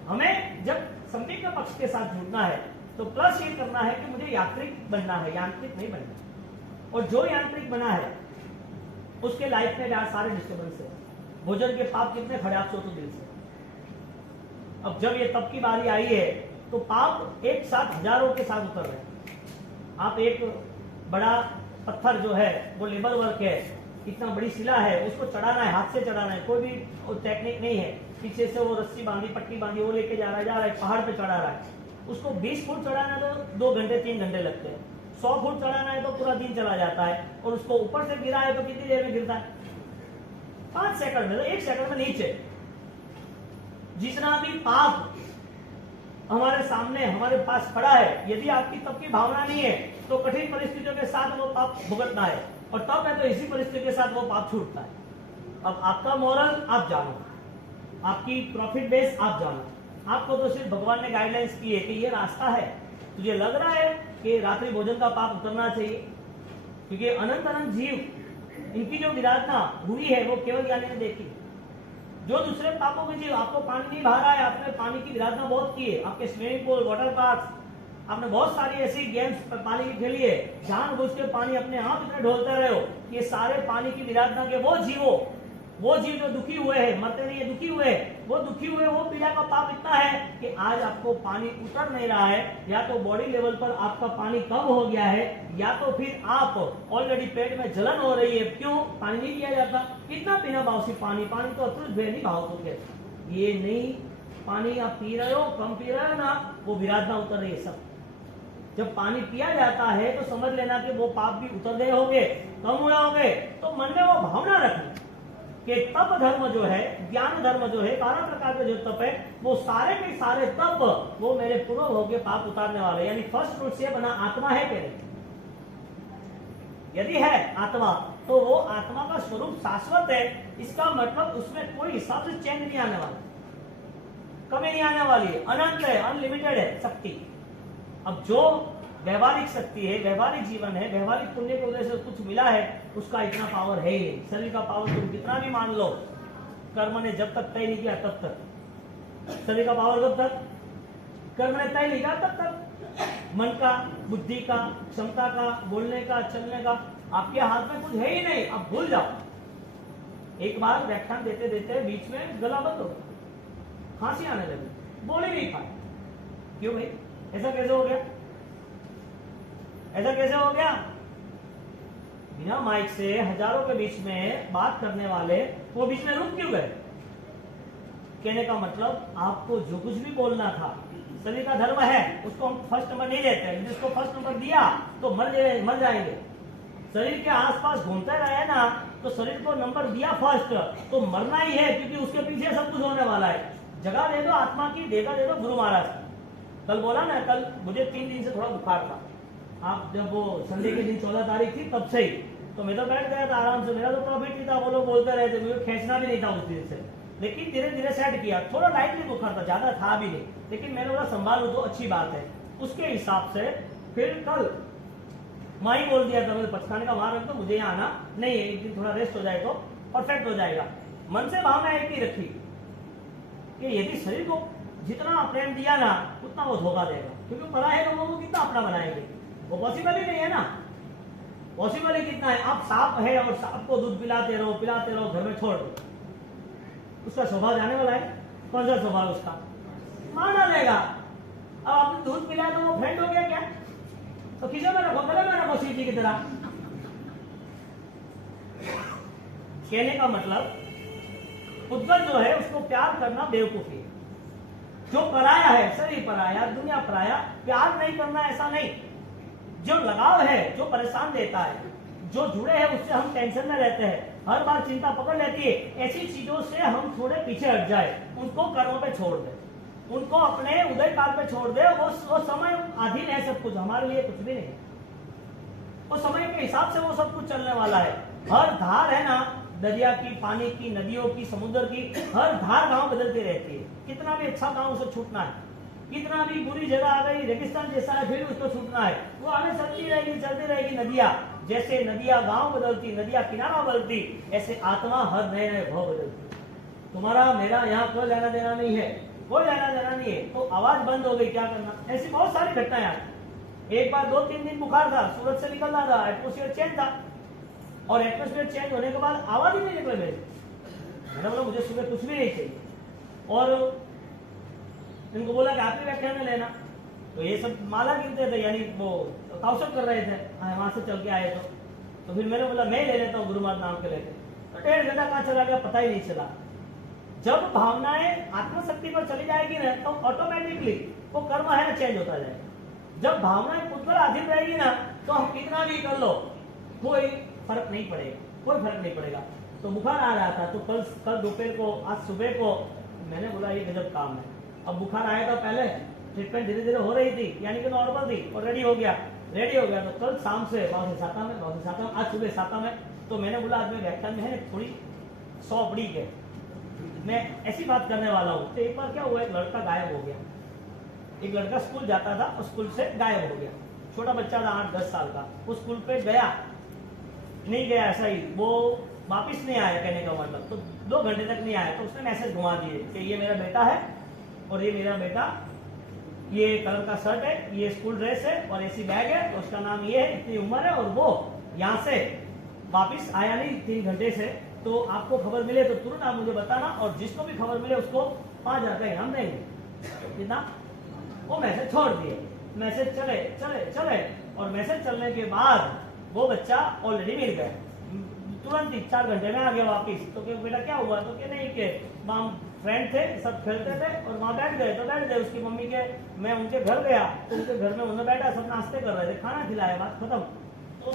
हमें जब संदिग्ध पक्ष के साथ जुड़ना है तो प्लस ये करना है कि मुझे यात्रिक बनना है, यांत्रिक नहीं बनना। और जो यांत्रिक बना है उसके लाइफ में सारे डिस्टर्बेंस है। भोजन के पाप कितने खड़े आप सोचो दिल से। अब जब ये तप की बारी आई है तो पाप एक साथ हजारों के साथ उतर रहे हैं। आप एक बड़ा पत्थर जो है वो लेबर वर्क है, इतना बड़ी शिला है, उसको चढ़ाना है, हाथ से चढ़ाना है, कोई भी टेक्निक नहीं है। पीछे से वो रस्सी बांधी, पट्टी बांधी, वो लेके जा रहा है, पहाड़ पे चढ़ा रहा है। उसको 20 फुट चढ़ाना है तो 2 घंटे 3 घंटे लगते हैं। 100 फुट चढ़ाना है तो पूरा दिन चला जाता है। और उसको ऊपर से गिरा है तो कितनी देर में गिरता है? 5 सेकंड में, तो 1 सेकंड में नीचे। जितना भी पाप हमारे सामने हमारे पास खड़ा है, यदि आपकी तब की भावना नहीं है तो कठिन परिस्थितियों के साथ वो पाप भुगतना है, और तब है तो इसी परिस्थिति के साथ वो पाप छूटता है। अब आपका मोरल आप जानो, आपकी प्रॉफिट बेस आप जानो। आपको तो सिर्फ भगवान ने गाइडलाइंस की है कि ये रास्ता है। तुझे लग रहा है कि रात्रि भोजन का पाप उतरना चाहिए, क्योंकि अनंत अनंत जीव इनकी जो विराधना हुई है वो केवल ज्ञानी ने देखी। जो दूसरे पापों में जीव, आपको पानी नहीं भा रहा है, आपने पानी की विराधना बहुत की है, आपके स्विमिंग पूल, वाटर पार्क, आपने बहुत सारी ऐसी गेम्स पानी की खेली है, जानबूझ के पानी अपने आप इतने ढोलते रहे हो। ये सारे पानी की विराधना के वो जीव जो दुखी हुए हैं, मरते नहीं है, दुखी हुए, वो दुखी हुए, वो पीड़ा का पाप इतना है कि आज आपको पानी उतर नहीं रहा है। या तो बॉडी लेवल पर आपका पानी कम हो गया है, या तो फिर आप ऑलरेडी पेट में जलन हो रही है। क्यों? पानी नहीं पिया जाता। कितना पीना बाउसी पानी तो अतुल नहीं भाव तो ये नहीं, पानी आप पी रहे हो, कम पी रहे हो ना, वो विराधना उतर रही है सब। जब पानी पिया जाता है तो समझ लेना कि वो पाप भी उतर गए होंगे, कम हुए होंगे। तो मन में वो भावना रखना कि तप धर्म जो है, ज्ञान धर्म जो है, 12 प्रकार के जो तप है, वो सारे के सारे तप वो मेरे पूर्व भोग के पाप उतारने वाले। यानी फर्स्ट रूट से बना आत्मा है कि नहीं? यदि है आत्मा तो वो आत्मा का स्वरूप शाश्वत है। इसका मतलब उसमें कोई हिसाब से चेंज नहीं आने वाला, कमी नहीं आने वाली है, अनंत है, अनलिमिटेड है शक्ति। अब जो व्यवहारिक शक्ति है, व्यवहारिक जीवन है, व्यवहारिक पुण्य की वजह से कुछ मिला है, उसका इतना पावर है ही। शरीर का पावर तुम कितना भी मान लो, कर्म ने जब तक तय नहीं किया तब तक। शरीर का पावर कब तक? कर्म ने तय नहीं किया तब तक। मन का, बुद्धि का, क्षमता का, बोलने का, चलने का आपके हाथ में कुछ है ही नहीं। आप भूल जाओ। एक बार व्याख्यान देते देते बीच में गला बंद हो, खांसी आने लगी, बोल ही नहीं पाए। क्यों भाई? ऐसा कैसे हो गया? ऐसा कैसे हो गया? बिना माइक से हजारों के बीच में बात करने वाले वो बीच में रुक क्यों गए? कहने का मतलब आपको जो कुछ भी बोलना था, शरीर का धर्म है, उसको हम फर्स्ट नंबर नहीं देते। जिसको फर्स्ट नंबर दिया तो मर जाएंगे। शरीर के आसपास घूमते रहे ना, तो शरीर को नंबर दिया फर्स्ट तो मरना ही है, क्योंकि उसके पीछे सब कुछ होने वाला है। जगह दे दो आत्मा की, देगा दे दो गुरु महाराज की। कल बोला ना, कल मुझे 3 दिन से थोड़ा बुखार था। आप जब वो संडे के दिन 14 तारीख थी तब से ही, तो मैं तो बैठ गया था आराम से, मेरा तो प्रॉफिट नहीं था। वो लोग बोलते रहे थे, मुझे खींचना भी नहीं था उस दिन से, लेकिन धीरे धीरे सेट किया। थोड़ा लाइटली बुखार था, ज्यादा था भी नहीं, लेकिन मैंने बोला संभालू तो अच्छी बात है। उसके हिसाब से फिर कल माँ ही बोल दिया था, मुझे पछताने का वहां रख दो, मुझे यहाँ आना नहीं है, एक दिन थोड़ा रेस्ट हो जाए तो परफेक्ट हो जाएगा। मन से भावना एक ही रखी कि यदि शरीर को जितना प्रेम दिया ना, उतना वो धोखा देगा, क्योंकि पराये लोगों को कितना अपना बनाएंगे, वो पॉसिबल ही नहीं है ना। पॉसिबल ही कितना है? आप सांप है और सांप को दूध पिलाते रहो, घर में छोड़ दो, उसका स्वभाव जाने वाला है? कौन सा स्वभाव उसका? मार डालेगा। अब आपने दूध पिलाया तो वो फ्रेंड हो गया क्या? तो किसी में रखो, गले में रखो सीटी की तरह। कहने का मतलब उद्गत जो है उसको प्यार करना बेवकूफी है। जो पराया है, शरीर पराया, दुनिया पराया, प्यार नहीं करना ऐसा नहीं। जो लगाव है, जो परेशान देता है, जो जुड़े हैं उससे हम टेंशन में रहते हैं, हर बार चिंता पकड़ लेती है, ऐसी चीजों से हम थोड़े पीछे हट जाए, उनको कर्मों पे छोड़ दे, उनको अपने उदय काल पे छोड़ दे। वो समय अधीन है सब कुछ, हमारे लिए कुछ भी नहीं। वो समय के हिसाब से वो सब कुछ चलने वाला है। हर धार है ना, दरिया की, पानी की, नदियों की, समुद्र की, हर धार गांव बदलती रहती है। कितना भी अच्छा गांव उसे छूटना है, कितना भी बुरी जगह आ गई, रेगिस्तान जैसा है, फिर उसको छूटना है। वो आगे चलती रहेगी नदियां। जैसे नदियां गांव बदलती, नदियां किनारा बदलती, ऐसे आत्मा हर नए नए भाव बदलती। तुम्हारा मेरा यहाँ कोई लेना देना नहीं है, कोई लेना देना नहीं है। तो आवाज बंद हो गई, क्या करना? ऐसी बहुत सारी घटनाएं आई। एक बार 2-3 दिन बुखार था, सूरत से निकल रहा था, एटमोस्फेयर चेंज था, और एटमोस्फेयर चेंज होने के बाद आवाज ही नहीं निकले मेरे। मैंने बोला मुझे सुबह कुछ भी नहीं चाहिए, और इनको बोला कि आप ही व्याख्यान में लेना। तो ये सब माला गिनते थे, यानी वो काउशल कर रहे थे, वहां से चल के आए तो फिर मैंने बोला मैं ले लेता हूँ गुरु महाराज नाम के लेके। तो 1.5 घंटा कहाँ चला गया पता ही नहीं चला। जब भावनाएं आत्मशक्ति पर चली जाएगी ना, तो ऑटोमेटिकली वो कर्म है ना चेंज होता जाएगा। जब भावनाएं खुद पर अधीन रहेगी ना, तो हम कितना भी कर लो कोई फर्क नहीं पड़ेगा, कोई फर्क नहीं पड़ेगा। तो बुखार आ रहा था, तो कल दोपहर को, आज सुबह को मैंने बोला ये गजब काम है। अब बुखार आया था पहले, ट्रीटमेंट धीरे धीरे हो रही थी, यानी कि नॉर्मल थी, और रेडी हो गया। तो कल शाम से आज सुबह 7 में, तो मैंने बोला आज मैं व्याख्यान में है थोड़ी 100 बड़ी है, मैं ऐसी बात करने वाला हूँ। तो एक बार क्या हुआ, एक लड़का गायब हो गया। एक लड़का स्कूल जाता था और स्कूल से गायब हो गया। छोटा बच्चा था 8-10 साल का। वो स्कूल पे गया नहीं गया, ऐसा ही वो वापिस नहीं आया, कहने का मतलब। तो 2 घंटे तक नहीं आया, तो उसने मैसेज घुमा दिए कि ये मेरा बेटा है, और ये मेरा बेटा, ये कलर का शर्ट है, ये स्कूल ड्रेस है, और ऐसी बैग है, तो उसका नाम ये है, इतनी उम्र है, और वो यहाँ से वापिस आया नहीं 3 घंटे से। तो आपको खबर मिले तो तुरंत आप मुझे बताना, और जिसको भी खबर मिले उसको 5,000 का इनाम देंगे। कितना? वो मैसेज छोड़ दिए। मैसेज चले, और मैसेज चलने के बाद वो बच्चा ऑलरेडी मिल गया, तुरंत ही 4 घंटे में आ गया वापिस। तो बेटा क्या हुआ? तो क्या नहीं, के माम फ्रेंड थे, सब खेलते थे, और वहाँ बैठ गए। उसकी मम्मी के, मैं उनके घर गया, तो उनके घर में उन्हें बैठा, सब नाश्ते कर रहे थे, खाना खिलाया, बात खत्म। तो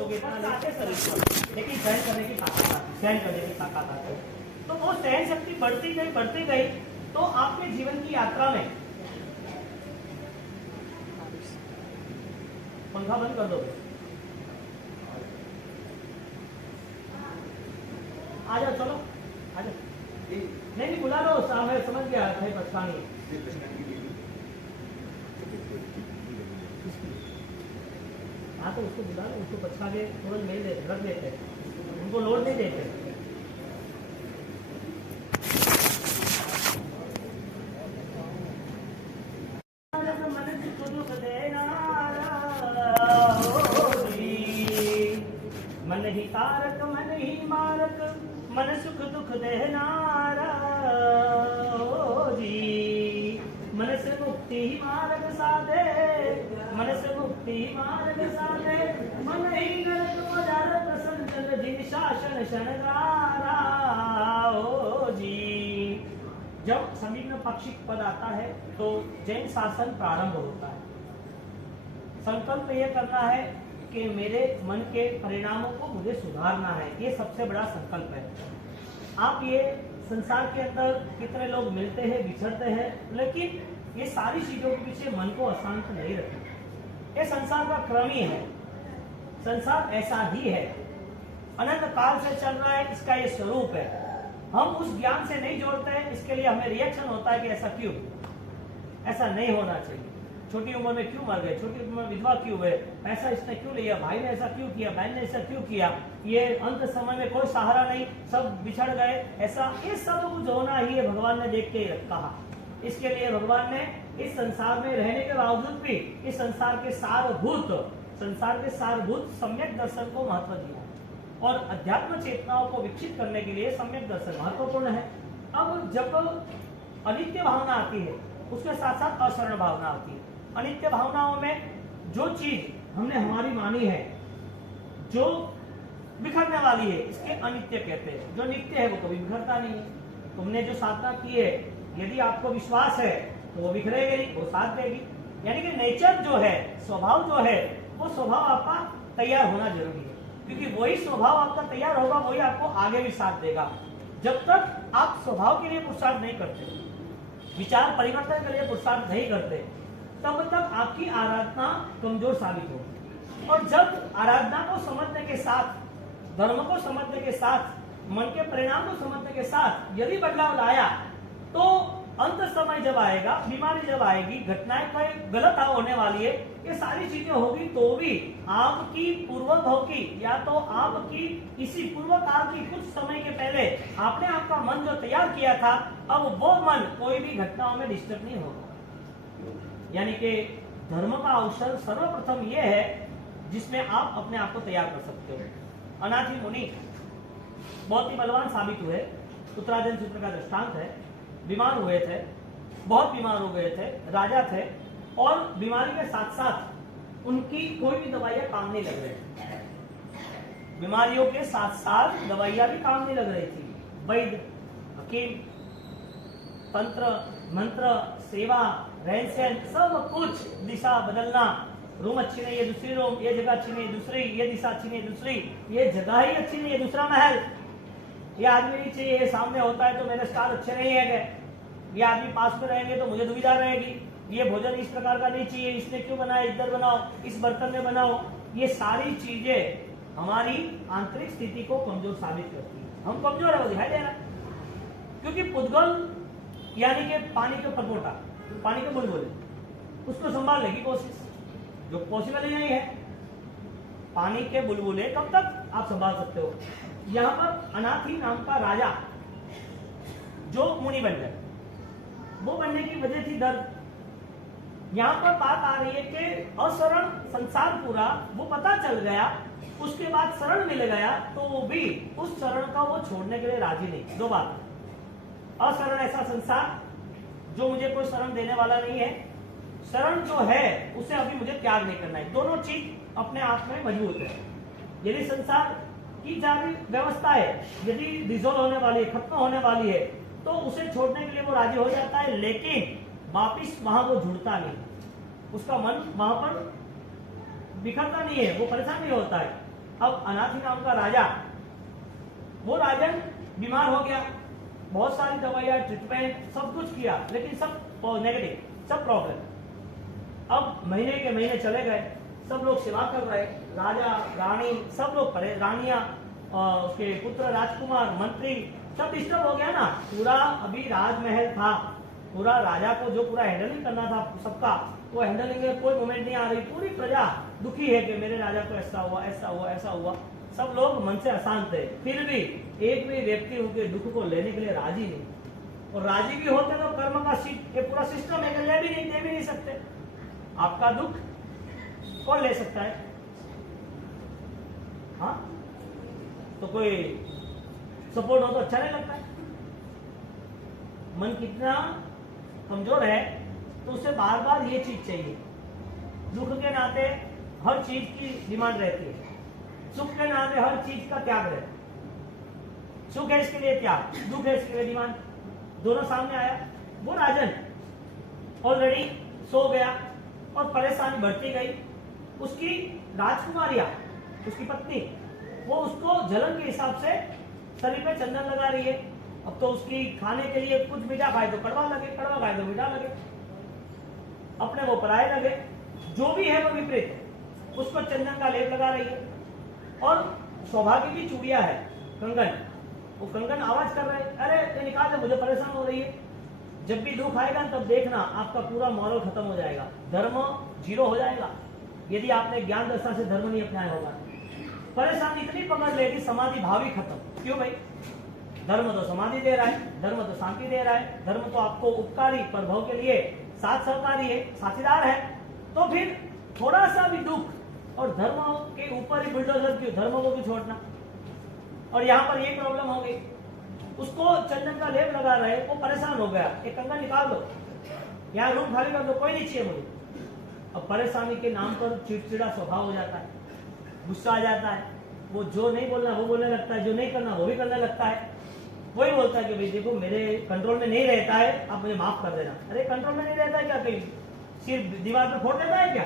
लेकिन सहन करने की ताकत आती है। तो वो सहन शक्ति बढ़ती गई, तो आपके जीवन की यात्रा में, पंखा बंद कर दो, आ जाओ, चलो आ जाओ। नहीं बुला लो, मैं समझ गया है पछतानी। हाँ तो उसको बुला लो, उसको पछा के तुरंत मेल रख देते, उनको लोड नहीं देते। मन ही कारक मन ही मारक, मन सुख दुख देहनारा जी। मन से मुक्ति मार्ग साधे, मन से मुक्ति मार्ग साधे, मन ही नरक पदार्थ संचल जिन शासन शनगारा जी। जब समीप में पाक्षिक पद आता है तो जैन शासन प्रारंभ होता है। संकल्प यह करना है कि मेरे मन के परिणामों को मुझे सुधारना है, ये सबसे बड़ा संकल्प है। आप ये संसार के अंदर कितने लोग मिलते हैं, बिछड़ते हैं, लेकिन ये सारी चीजों के पीछे मन को अशांत नहीं रखें। ये संसार का क्रम ही है, संसार ऐसा ही है, अनंत काल से चल रहा है, इसका ये स्वरूप है। हम उस ज्ञान से नहीं जोड़ते हैं, इसके लिए हमें रिएक्शन होता है कि ऐसा क्यों, ऐसा नहीं होना चाहिए। छोटी उम्र में क्यों मर गए, छोटी उम्र में विधवा क्यों हुए, पैसा इसने क्यों लिया, भाई ने ऐसा क्यों किया, बहन ने ऐसा क्यों किया, ये अंत समय में कोई सहारा नहीं, सब बिछड़ गए, ऐसा ये सब कुछ होना ही है, भगवान ने देख के कहा। इसके लिए भगवान ने इस संसार में रहने के बावजूद भी इस संसार के सारभूत सम्यक दर्शन को महत्व दिया और अध्यात्म चेतनाओं को विकसित करने के लिए सम्यक दर्शन महत्वपूर्ण है। अब जब अनित्य भावना आती है, उसके साथ साथ अशरण भावना आती है। अनित्य भावनाओं में जो चीज हमने हमारी मानी है, जो बिखरने वाली है, इसके अनित्य कहते हैं। जो नित्य है वो कभी बिखरता नहीं है। तुमने जो साधना की है, यदि आपको विश्वास है तो वो बिखरेगी नहीं, वो साथ देगी। यानी कि नेचर जो है, स्वभाव जो है, वो स्वभाव आपका तैयार होना जरूरी है, क्योंकि वही स्वभाव आपका तैयार होगा, वही आपको आगे भी साथ देगा। जब तक आप स्वभाव के लिए पुरुषार्थ नहीं करते, विचार परिवर्तन के लिए पुरुषार्थ नहीं करते, तब तक आपकी आराधना कमजोर साबित होगी। और जब आराधना को समझने के साथ, धर्म को समझने के साथ, मन के परिणाम को समझने के साथ यदि बदलाव लाया, तो अंत समय जब आएगा, बीमारी जब आएगी, घटनाएं कोई गलत होने वाली है, ये सारी चीजें होगी, तो भी आपकी पूर्वभव की या तो आपकी इसी पूर्व काल की कुछ समय के पहले आपने आपका मन जो तैयार किया था, अब वो मन कोई भी घटनाओं में डिस्टर्ब नहीं होगा। यानी कि धर्म का अवसर सर्वप्रथम ये है जिसमें आप अपने आप को तैयार कर सकते हो। अनाथी मुनि बहुत ही बलवान साबित हुए, उत्तराधन सूत्र का दृष्टांत है। बीमार हुए थे, बहुत बीमार हो गए थे, राजा थे, और बीमारी के साथ साथ उनकी कोई भी दवाइयां काम नहीं लग रही थी। बीमारियों के साथ साथ दवाइयां भी काम नहीं लग रही थी। वैद्य, हकीम, तंत्र मंत्र, सेवा, रहन सहन, सब कुछ, दिशा बदलना, रूम अच्छी नहीं है दूसरी रूम, ये जगह अच्छी नहीं दूसरी, ये दिशा अच्छी नहीं दूसरी, ये जगह ही अच्छी नहीं है दूसरा महल, ये आदमी नहीं चाहिए, ये सामने होता है तो मेरे स्टार अच्छे नहीं है, ये आदमी पास में रहेंगे तो मुझे दुविधा रहेगी, ये भोजन इस प्रकार का नहीं चाहिए, इसने क्यों बनाया, इधर बनाओ, इस बर्तन में बनाओ। ये सारी चीजें हमारी आंतरिक स्थिति को कमजोर साबित करती है। हम कमजोर है वो दिखाई दे रहा है, क्योंकि पुद्गल यानी कि पानी के परपोटा, पानी के बुलबुले, उसको संभालने की कोशिश जो पॉसिबल ही नहीं है। पानी के बुलबुले कब तक आप संभाल सकते हो। यहाँ पर अनाथी नाम का राजा जो मुनि बन गए, वो बनने की वजह थी दर्द। यहाँ पर बात आ रही है कि अशरण संसार पूरा वो पता चल गया, उसके बाद शरण मिल गया, तो वो भी उस शरण का वो छोड़ने के लिए राजी नहीं। दो बात, अशरण ऐसा संसार जो मुझे कोई शरण देने वाला नहीं है, शरण जो है उसे अभी मुझे त्याग नहीं करना है। दोनों चीज अपने आप में मजबूत है। यदि संसार की जारी व्यवस्था है, यदि डिसॉल्व होने वाली है, खत्म होने वाली है, तो उसे छोड़ने के लिए वो राजी हो जाता है, लेकिन वापिस वहां वो जुड़ता नहीं, उसका मन वहां पर बिखरता नहीं है, वो परेशान नहीं होता है। अब अनाथी नाम का राजा, वो राजन बीमार हो गया, बहुत सारी दवाइयां, ट्रीटमेंट, सब कुछ किया, लेकिन सब नेगेटिव, सब प्रॉब्लम। अब महीने के महीने चले गए, सब लोग सेवा कर रहे, राजा रानी सब लोग करे, रानियां उसके पुत्र राजकुमार मंत्री सब डिस्टर्ब हो गया ना। पूरा अभी राजमहल था, पूरा राजा को जो पूरा हैंडलिंग करना था सबका, वो हैंडलिंग में कोई मोमेंट नहीं आ रही। पूरी प्रजा दुखी है कि मेरे राजा को ऐसा हुआ, ऐसा हुआ, ऐसा हुआ। सब लोग मन से अशांत थे, फिर भी एक भी व्यक्ति उनके दुख को लेने के लिए राजी नहीं। और राजी भी होते तो कर्म का ये पूरा सिस्टम है, ले भी नहीं, दे भी नहीं सकते। आपका दुख कौन ले सकता है? हाँ, तो कोई सपोर्ट हो तो अच्छा नहीं लगता है। मन कितना कमजोर है तो उसे बार बार ये चीज चाहिए। दुख के नाते हर चीज की डिमांड रहती है, सुख के नाते हर चीज का त्याग रहता है। सुख है इसके लिए त्याग, दुख है इसके लिए डिमांड, दोनों सामने आया। वो राजन ऑलरेडी सो गया और परेशानी बढ़ती गई। उसकी राजकुमारियां, उसकी पत्नी, वो उसको जलन के हिसाब से शरीर पे चंदन लगा रही है। अब तो उसकी खाने के लिए कुछ मीठा खाए तो कड़वा लगे, कड़वा खाए तो मीठा लगे, अपने वो पराये लगे। जो भी है वो विपरीत, उसको चंदन का लेप लगा रही है। और सौभाग्य की चूड़िया है, कंगन, वो कंगन आवाज कर रहे हैं, अरे ये निकाल दे, मुझे परेशान हो रही है। जब भी दुख आएगा तब देखना आपका पूरा मॉरल खत्म हो जाएगा, धर्म जीरो हो जाएगा, यदि आपने ज्ञान दशा से धर्म नहीं अपनाया होगा। परेशानी इतनी पकड़ लेगी, समाधि भाव ही खत्म। क्यों भाई? धर्म तो समाधि दे रहा है, धर्म तो शांति दे रहा है, धर्म तो आपको उपकारी प्रभाव के लिए साथ सहकारी है, साथीदार है। तो फिर थोड़ा सा भी दुख और धर्म के ऊपर ही बुलडोजर क्यों, धर्म को भी छोड़ना। और यहाँ पर ये प्रॉब्लम हो गई, उसको चंदन का लेप लगा रहे, वो परेशान हो गया, एक कंगन निकाल दो, यहाँ रूम खाली कर दो, कोई नहीं चाहिए मुझे। अब परेशानी के नाम पर चिड़चिड़ा स्वभाव हो जाता है, गुस्सा आ जाता है। वो जो नहीं बोलना वो बोलने लगता है, जो नहीं करना वो भी करने लगता है। वही बोलता है कि भाई देखो मेरे कंट्रोल में नहीं रहता है, आप मुझे माफ कर देना। अरे कंट्रोल में नहीं रहता है क्या? कहीं सिर दीवार पे फोड़ देता है क्या?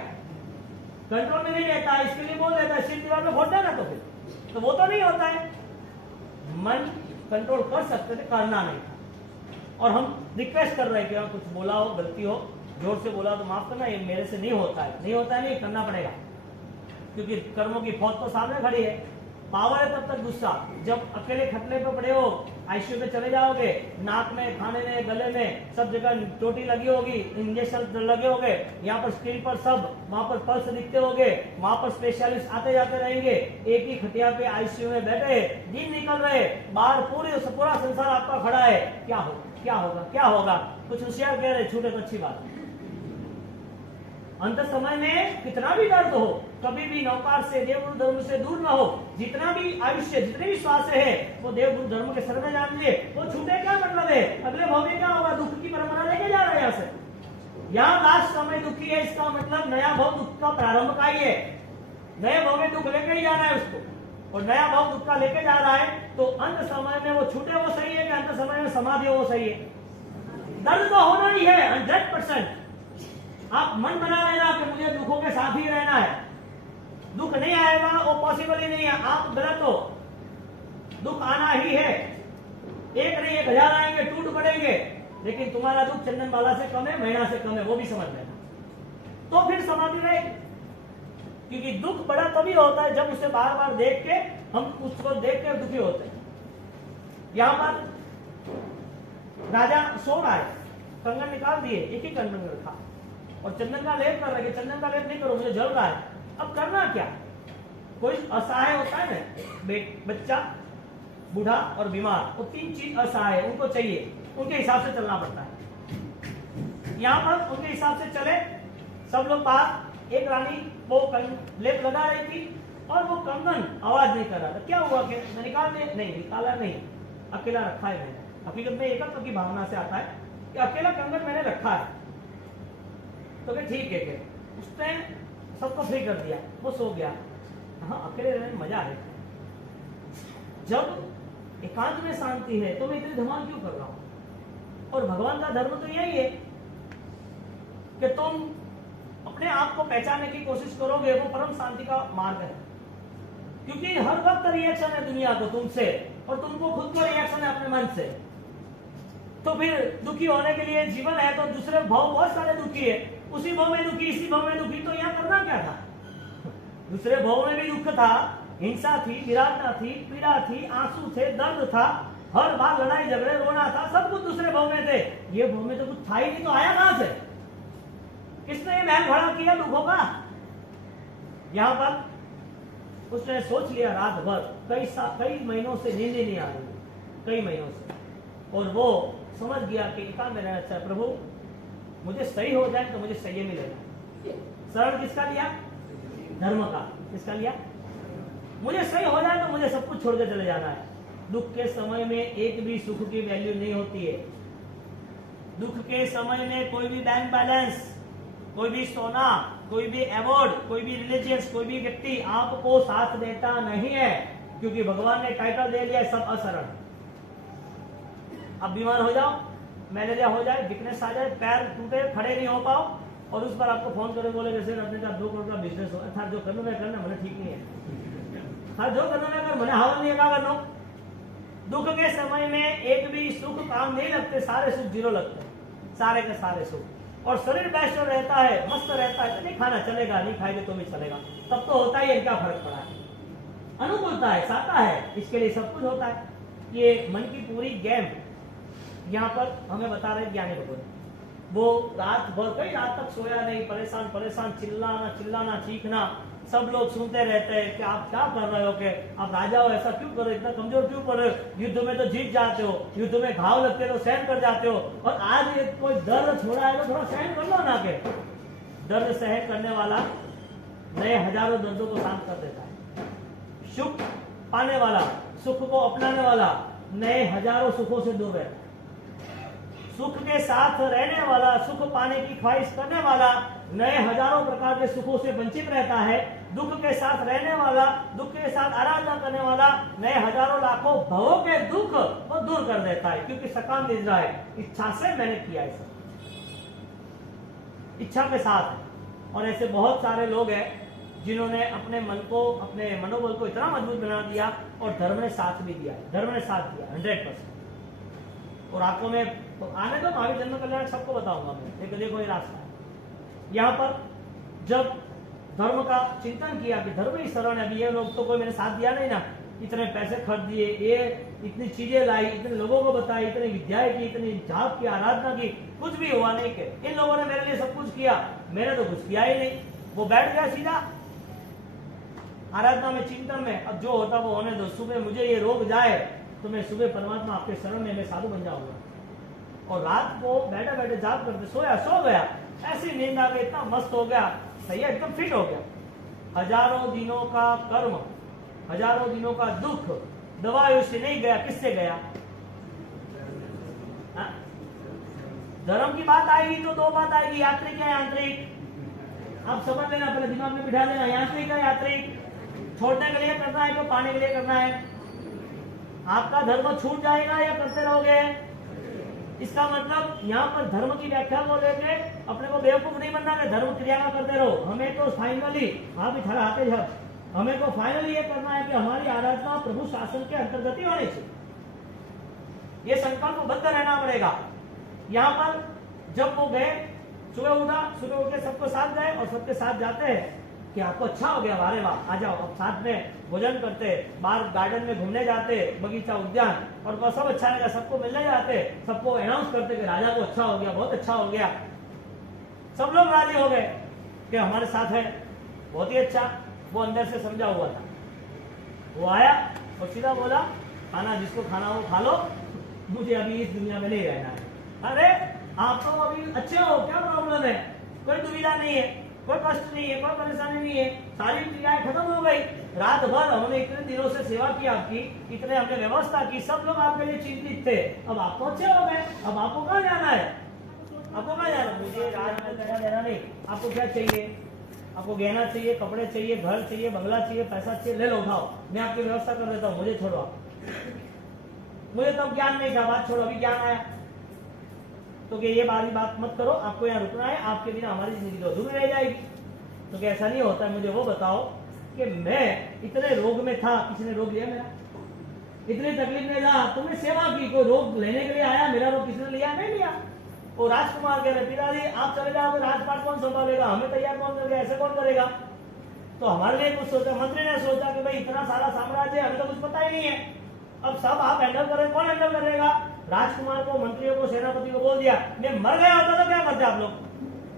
कंट्रोल में नहीं रहता है इसके लिए बोल देता है सिर दीवार पे फोड़ देना, तो फिर तो वो तो नहीं होता है। मन कंट्रोल कर सकते थे, करना नहीं था। और हम रिक्वेस्ट कर रहे हैं कि कुछ बोला हो, गलती हो, जोर से बोला तो माफ करना, ये मेरे से नहीं होता है, नहीं होता है, नहीं करना पड़ेगा, क्योंकि कर्मों की फौज तो सामने खड़ी है। पावर है तब तक गुस्सा, जब अकेले खटने पे पड़े हो, आईसीयू में चले जाओगे, नाक में, खाने में, गले में सब जगह चोटी लगी होगी, इंजेक्शन लगे होंगे, यहाँ पर स्क्रीन पर सब, वहां पर पल्स दिखते होंगे, वहां पर स्पेशलिस्ट आते जाते रहेंगे, एक ही खटिया पे आईसीयू में बैठे, दिन निकल रहे, बाहर पूरा संसार आपका खड़ा है, क्या होगा, क्या होगा, क्या होगा? कुछ होशियार कह रहे, छूटे तो अच्छी बात। अंत समय में कितना भी दर्द हो, कभी भी नौकार से, देवगुरु धर्म से दूर न हो। जितना भी आयुष्य, जितने भी श्वास है, वो देवगुरु धर्म के शरण में जान लिए। वो छूटे क्या मतलब है? अगले भाव में क्या होगा? दुख की परंपरा लेके जा रहे हैं यहाँ से। यहाँ लास्ट समय दुखी है, इसका मतलब नया भाव दुख का प्रारंभ का ही है। नए भाव में दुख लेके ही जा रहा है उसको, और नया भाव दुख का लेके जा रहा है। तो अंत समय में वो छूटे वो सही है कि अंत समय में समाधि वो सही है? दर्द तो होना ही है 100%। आप मन बना लेना कि मुझे दुखों के साथ ही रहना है, दुख नहीं आएगा वो पॉसिबल ही नहीं है, आप गलत हो। दुख आना ही है, एक नहीं 1000 आएंगे, टूट पड़ेंगे, लेकिन तुम्हारा दुख चंदन बाला से कम है, महीना से कम है, वो भी समझ लेना। तो फिर समाधि रहेगी, क्योंकि दुख बड़ा तभी होता है जब उसे बार बार देख के हम उसको देख के दुखी होते हैं। यहां पर राजा सो रहा है, कंगन निकाल दिए, एक ही कंगन रखा और चंदन का लेप कर रहे, चंदन का लेप नहीं करो, मुझे जल रहा है। अब करना क्या? कोई असहाय होता है ना, बच्चा, बूढ़ा और बीमार, वो 3 चीज असहाय, उनको चाहिए, उनके हिसाब से चलना पड़ता है। यहाँ पर उनके हिसाब से चले सब लोग पास। एक रानी वो लेप लगा रही थी और वो कंगन आवाज नहीं कर रहा था। क्या हुआ? कि निकाल दे? नहीं, निकाला नहीं, अकेला रखा है मैंने। हकीकत में एकत्व की भावना से आता है कि अकेला कंगन मैंने रखा है। तो ठीक है, उसने सबको फ्री कर दिया, वो सो गया। हाँ, अकेले रहने में मजा है। जब एकांत में शांति है तो मैं इतनी धमाल क्यों कर रहा हूं? और भगवान का धर्म तो यही है कि तुम अपने आप को पहचानने की कोशिश करोगे, वो परम शांति का मार्ग है। क्योंकि हर वक्त रिएक्शन है दुनिया को तुमसे, और तुमको खुद को रिएक्शन है अपने मन से। तो फिर दुखी होने के लिए जीवन है, तो दूसरे भाव बहुत सारे दुखी है, उसी भाव में दुखी, इसी भाव में दुखी, तो यहाँ करना क्या था? दूसरे भाव में भी दुख था, हिंसा थी, विराटना थी, पीड़ा थी, आंसू थे, दर्द था, हर बार लड़ाई झगड़े, रोना था, सब कुछ दूसरे भाव में थे। ये भाव में तो कुछ था ही नहीं, तो आया कहां से? किसने ये महल खड़ा किया दुखों का? यहां पर उसने सोच लिया रात भर, कई महीनों से नींद नहीं आ रही, कई महीनों से, और वो समझ गया कि इतना मेरा अच्छा है, प्रभु मुझे सही हो जाए तो मुझे सही मिलेगा। शरण किसका लिया? धर्म का। किसका लिया? मुझे सही हो जाए तो मुझे सब कुछ छोड़ के चले जाना है। दुख के समय में एक भी सुख की वैल्यू नहीं होती है। दुख के समय में कोई भी बैंक बैलेंस, कोई भी सोना, कोई भी अवार्ड, कोई भी रिलीजियस, कोई भी व्यक्ति आपको साथ देता नहीं है, क्योंकि भगवान ने टाइटल दे लिया सब अशरण। अब बीमार हो जाओ, मलेरिया हो जाए, वीकनेस आ जाए, पैर टूटे, खड़े नहीं हो पाओ, और उस पर आपको फोन करे बोले जैसे अपने का 2 करोड़ का बिजनेस हो, था जो करना मैं करना, मैंने ठीक नहीं है, हाँ जो करना मैं कर, मैंने हवा नहीं है, क्या करना। दुख के समय में एक भी सुख काम नहीं लगते, सारे सुख जीरो लगते हैं, सारे के सारे सुख। और शरीर बेस्ट रहता है, मस्त रहता है, तो नहीं खाना चलेगा, नहीं खाएंगे तो भी चलेगा, तब तो होता ही है, क्या फर्क पड़ा है। अनुकूलता है, साता है, इसके लिए सब कुछ होता है। ये मन की पूरी गेम यहाँ पर हमें बता रहे ज्ञानी भगवान। वो रात भर, कई रात तक सोया नहीं, परेशान परेशान, चिल्लाना चिल्लाना, चीखना, सब लोग सुनते रहते हैं कि आप क्या कर रहे हो, कि आप राजा हो, ऐसा क्यों कर रहे हो, इतना कमजोर क्यों कर रहे हो, युद्ध में तो जीत जाते हो, युद्ध में घाव लगते हैं तो सहन कर जाते हो, और आज ये कोई दर्द छोड़ा है तो थोड़ा सहन कर लो ना। के दर्द सहन करने वाला नए हजारों दर्दों को शांत कर देता है। सुख पाने वाला, सुख को अपनाने वाला नए हजारों सुखों से दूर रहता है। सुख के साथ रहने वाला, सुख पाने की ख्वाहिश करने वाला नए हजारों प्रकार के सुखों से वंचित रहता है। दुख के साथ रहने वाला, दुख के साथ आराधना करने वाला नए हजारों लाखों भवों के दुख वो दूर कर देता है, क्योंकि सकाम निद्रा है, इच्छा से मैंने किया है, इच्छा के साथ। और ऐसे बहुत सारे लोग हैं जिन्होंने अपने मन को, अपने मनोबल को इतना मजबूत बना दिया, और धर्म ने साथ भी दिया, धर्म ने साथ दिया 100%। और आपको मैं तो आने दो, महावीर जन्म कल्याण सबको बताऊंगा मैं, एक देखो ये रास्ता है। यहाँ पर जब धर्म का चिंतन किया कि धर्म ही शरण है, अभी ये लोग तो कोई मैंने साथ दिया नहीं ना, इतने पैसे खर्च दिए, ये इतनी चीजें लाई, इतने लोगों को बताई, इतनी विद्याएं की, इतनी जाप की, आराधना की, कुछ भी हुआ नहीं। के इन लोगों ने मेरे लिए सब कुछ किया, मैंने तो कुछ किया ही नहीं। वो बैठ गया सीधा आराधना में, चिंतन में, अब जो होता वो होने दो, सुबह मुझे ये रोग जाए तो मैं सुबह परमात्मा आपके शरण में मैं साधु बन जाऊंगा। और रात को बैठे बैठे जाप करते सोया, सो गया, ऐसी नींद आ गई, इतना मस्त हो गया, सही है, एकदम फिट हो गया। हजारों दिनों का कर्म, हजारों दिनों का दुख दवाइयों से नहीं गया, किससे गया? धर्म की बात आएगी तो दो बात आएगी, यात्रिक या यांत्रिक। आप समझ लेना, पहले दिमाग में बिठा लेना, यांत्रिक या यात्रिक। छोड़ने के लिए करना है कि पाने के लिए करना है? आपका धर्म छूट जाएगा या करते रहोगे? इसका मतलब यहाँ पर धर्म की व्याख्या को लेके अपने को बेवकूफ नहीं बनना है, धर्म क्रिया में करते रहो। हमें तो फाइनली, आप भी खड़ा आते जब, हमें को फाइनली ये करना है कि हमारी आराधना प्रभु शासन के अंतर्गत ही होनी चाहिए। ये संकल्प बद्ध रहना पड़ेगा। यहाँ पर जब वो गए, सुबह उठा, सुबह उठ के सबको साथ गए, और सबके साथ जाते हैं कि आपको अच्छा हो गया, वारे वाह, आ जाओ, अब साथ में भोजन करते, बाहर गार्डन में घूमने जाते, बगीचा उद्यान, और सब अच्छा लगा, सबको मिलने जाते, सबको अनाउंस करते कि राजा को अच्छा हो गया, बहुत अच्छा हो गया। सब लोग राजी हो गए कि हमारे साथ है, बहुत ही अच्छा। वो अंदर से समझा हुआ था। वो आया और सीधा बोला, खाना जिसको खाना हो खा लो, मुझे अभी इस दुनिया में नहीं रहना है। अरे आप तो अभी अच्छे हो, क्या प्रॉब्लम है? कोई दुविधा नहीं है, कोई कष्ट नहीं है, कोई परेशानी नहीं है, सारी क्रियाएं खत्म हो गई। रात भर हमने इतने दिनों से सेवा की आपकी, इतने हमने व्यवस्था की, सब लोग आपके लिए चिंतित थे, अब आपको अच्छे हो गए, अब आपको कहाँ जाना है? आपको कहाँ जाना? मुझे राजमहल गहना देना नहीं। आपको क्या चाहिए? आपको गहना चाहिए, कपड़े चाहिए, घर चाहिए, बंगला चाहिए, पैसा चाहिए, ले लो, उठाओ, मैं आपकी व्यवस्था कर देता हूँ, मुझे छोड़ो। मुझे तब ज्ञान नहीं था, बात छोड़ो, अभी ज्ञान आया तो कि ये बारी बात मत करो, आपको यहाँ रुकना है, आपके बिना हमारी जिंदगी तो अधूरी रह जाएगी। तो क्या ऐसा नहीं होता है? मुझे वो बताओ कि मैं इतने रोग में था, किसी ने रोग लिया मेरा? इतनी तकलीफ में था, तुमने सेवा की, कोई रोग लेने के लिए आया, मेरा रोग किसने लिया? नहीं लिया। वो राजकुमार कह रहे, पिताजी आप चले जाओगे, राजपाट कौन संभालेगा, हमें तैयार कौन करेगा, ऐसे कौन करेगा? तो हमारे लिए कुछ सोचा, मंत्री ने सोचा कि भाई इतना सारा साम्राज्य हमें तो कुछ पता ही नहीं है, अब सब आप हैंडल करें, कौन हैंडल करेगा? राजकुमार को, मंत्रियों को, सेनापति को बोल दिया। मैं मर गया होता तो क्या करते आप लोग?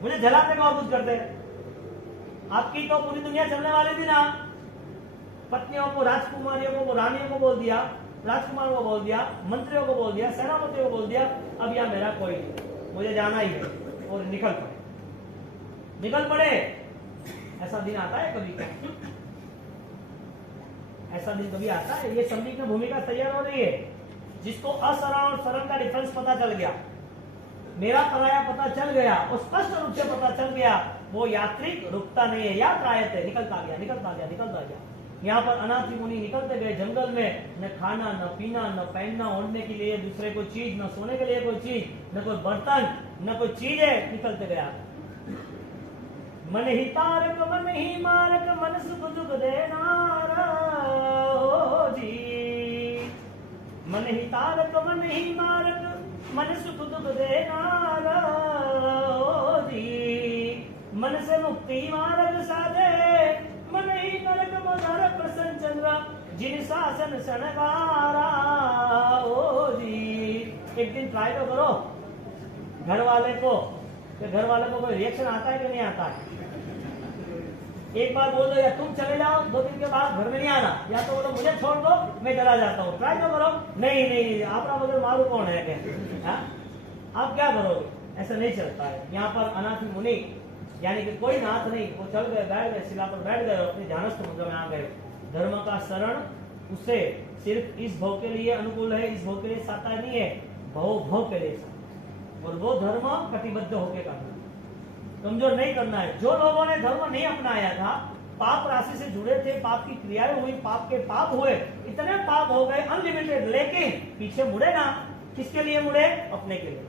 मुझे जलाते का और कुछ करते? आपकी तो पूरी दुनिया चलने वाली थी ना। पत्नियों को, राजकुमारियों को, रानियों को बोल दिया, राजकुमार को बोल दिया, मंत्रियों को बोल दिया, सेनापतियों को बोल दिया, अब यहाँ मेरा कोई नहीं, मुझे जाना ही है, और निकल पड़े, निकल पड़े। ऐसा दिन आता है कभी? ऐसा दिन कभी आता है? ये संदिग्ध भूमिका तैयार हो रही है। जिसको असरण और सरण का डिफरेंस पता चल गया, मेरा पराया पता चल गया और स्पष्ट रूप से पता चल गया, वो यात्री रुकता नहीं है, यात्रा आयते निकलता गया, निकलता गया, निकलता गया। यहाँ पर अनाथी मुनि निकलते गए जंगल में, न खाना, न पीना, न पहनना ओढ़ने के लिए दूसरे को चीज, न सोने के लिए कोई चीज, न कोई बर्तन, न कोई चीज है, निकलते गया। मन ही तारक मन ही मारक, मन सुख दुख देनारा जी। मन ही तारक मन ही मारक, मन सुख दुख देनारा जी। मन से मुक्ति मार्ग साधे, मन ही नरक मदर प्रसन्न चंद्र, जिन शासन सनगारा ओ जी। एक दिन ट्राई तो करो घर वाले को, घर वाले को कोई रिएक्शन आता है कि नहीं आता है? एक बार बोल दो या तुम चले जाओ, 2 दिन के बाद घर में नहीं आना, या तो बोलो मुझे छोड़ दो मैं चला जाता हूँ। ट्राई तो करो। नहीं नहीं, आपका बदल मारू कौन है क्या? आप क्या करोगे? ऐसा नहीं चलता है। यहाँ पर अनाथी मुनि यानी कि कोई नाथ नहीं, वो चल गए, बैठ गए, शिला पर बैठ गए और अपने ध्यानस्थ मुद्रा में आ गए। धर्म का शरण उसे सिर्फ इस भव के लिए अनुकूल है, इस भव के लिए साता नहीं है, भव के लिए, और वो धर्म कटिबद्ध होके करना, कमजोर नहीं करना है। जो लोगों ने धर्म नहीं अपनाया था, पाप राशि से जुड़े थे, पाप की क्रियाएं हुई, पाप के पाप हुए, इतने पाप हो गए अनलिमिटेड, लेकिन पीछे मुड़े ना। किसके लिए मुड़े? अपने के लिए,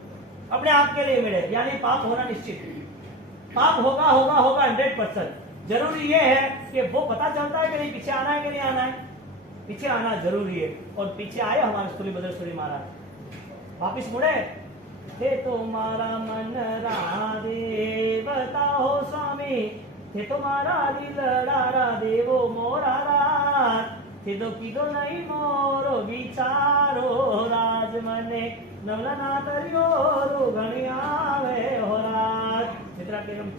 अपने आप के लिए मुड़े, यानी पाप होना निश्चित। पाप होगा होगा होगा 100%। जरूरी ये है कि वो पता चलता है कि नहीं, पीछे आना है कि नहीं आना है? पीछे आना जरूरी है। और पीछे आए हमारे स्तुली बद्रेश्वरी महाराज, वापिस मुड़े, हे तुम्हारा मन राधे बताओ स्वामी, हे तुम्हारा दिल डारा देवो मोरा रात, हे दो कीधो नहीं मोरो विचारो राज मने, नवलना तरियो घणी आवे हो रात। मित्रा के हम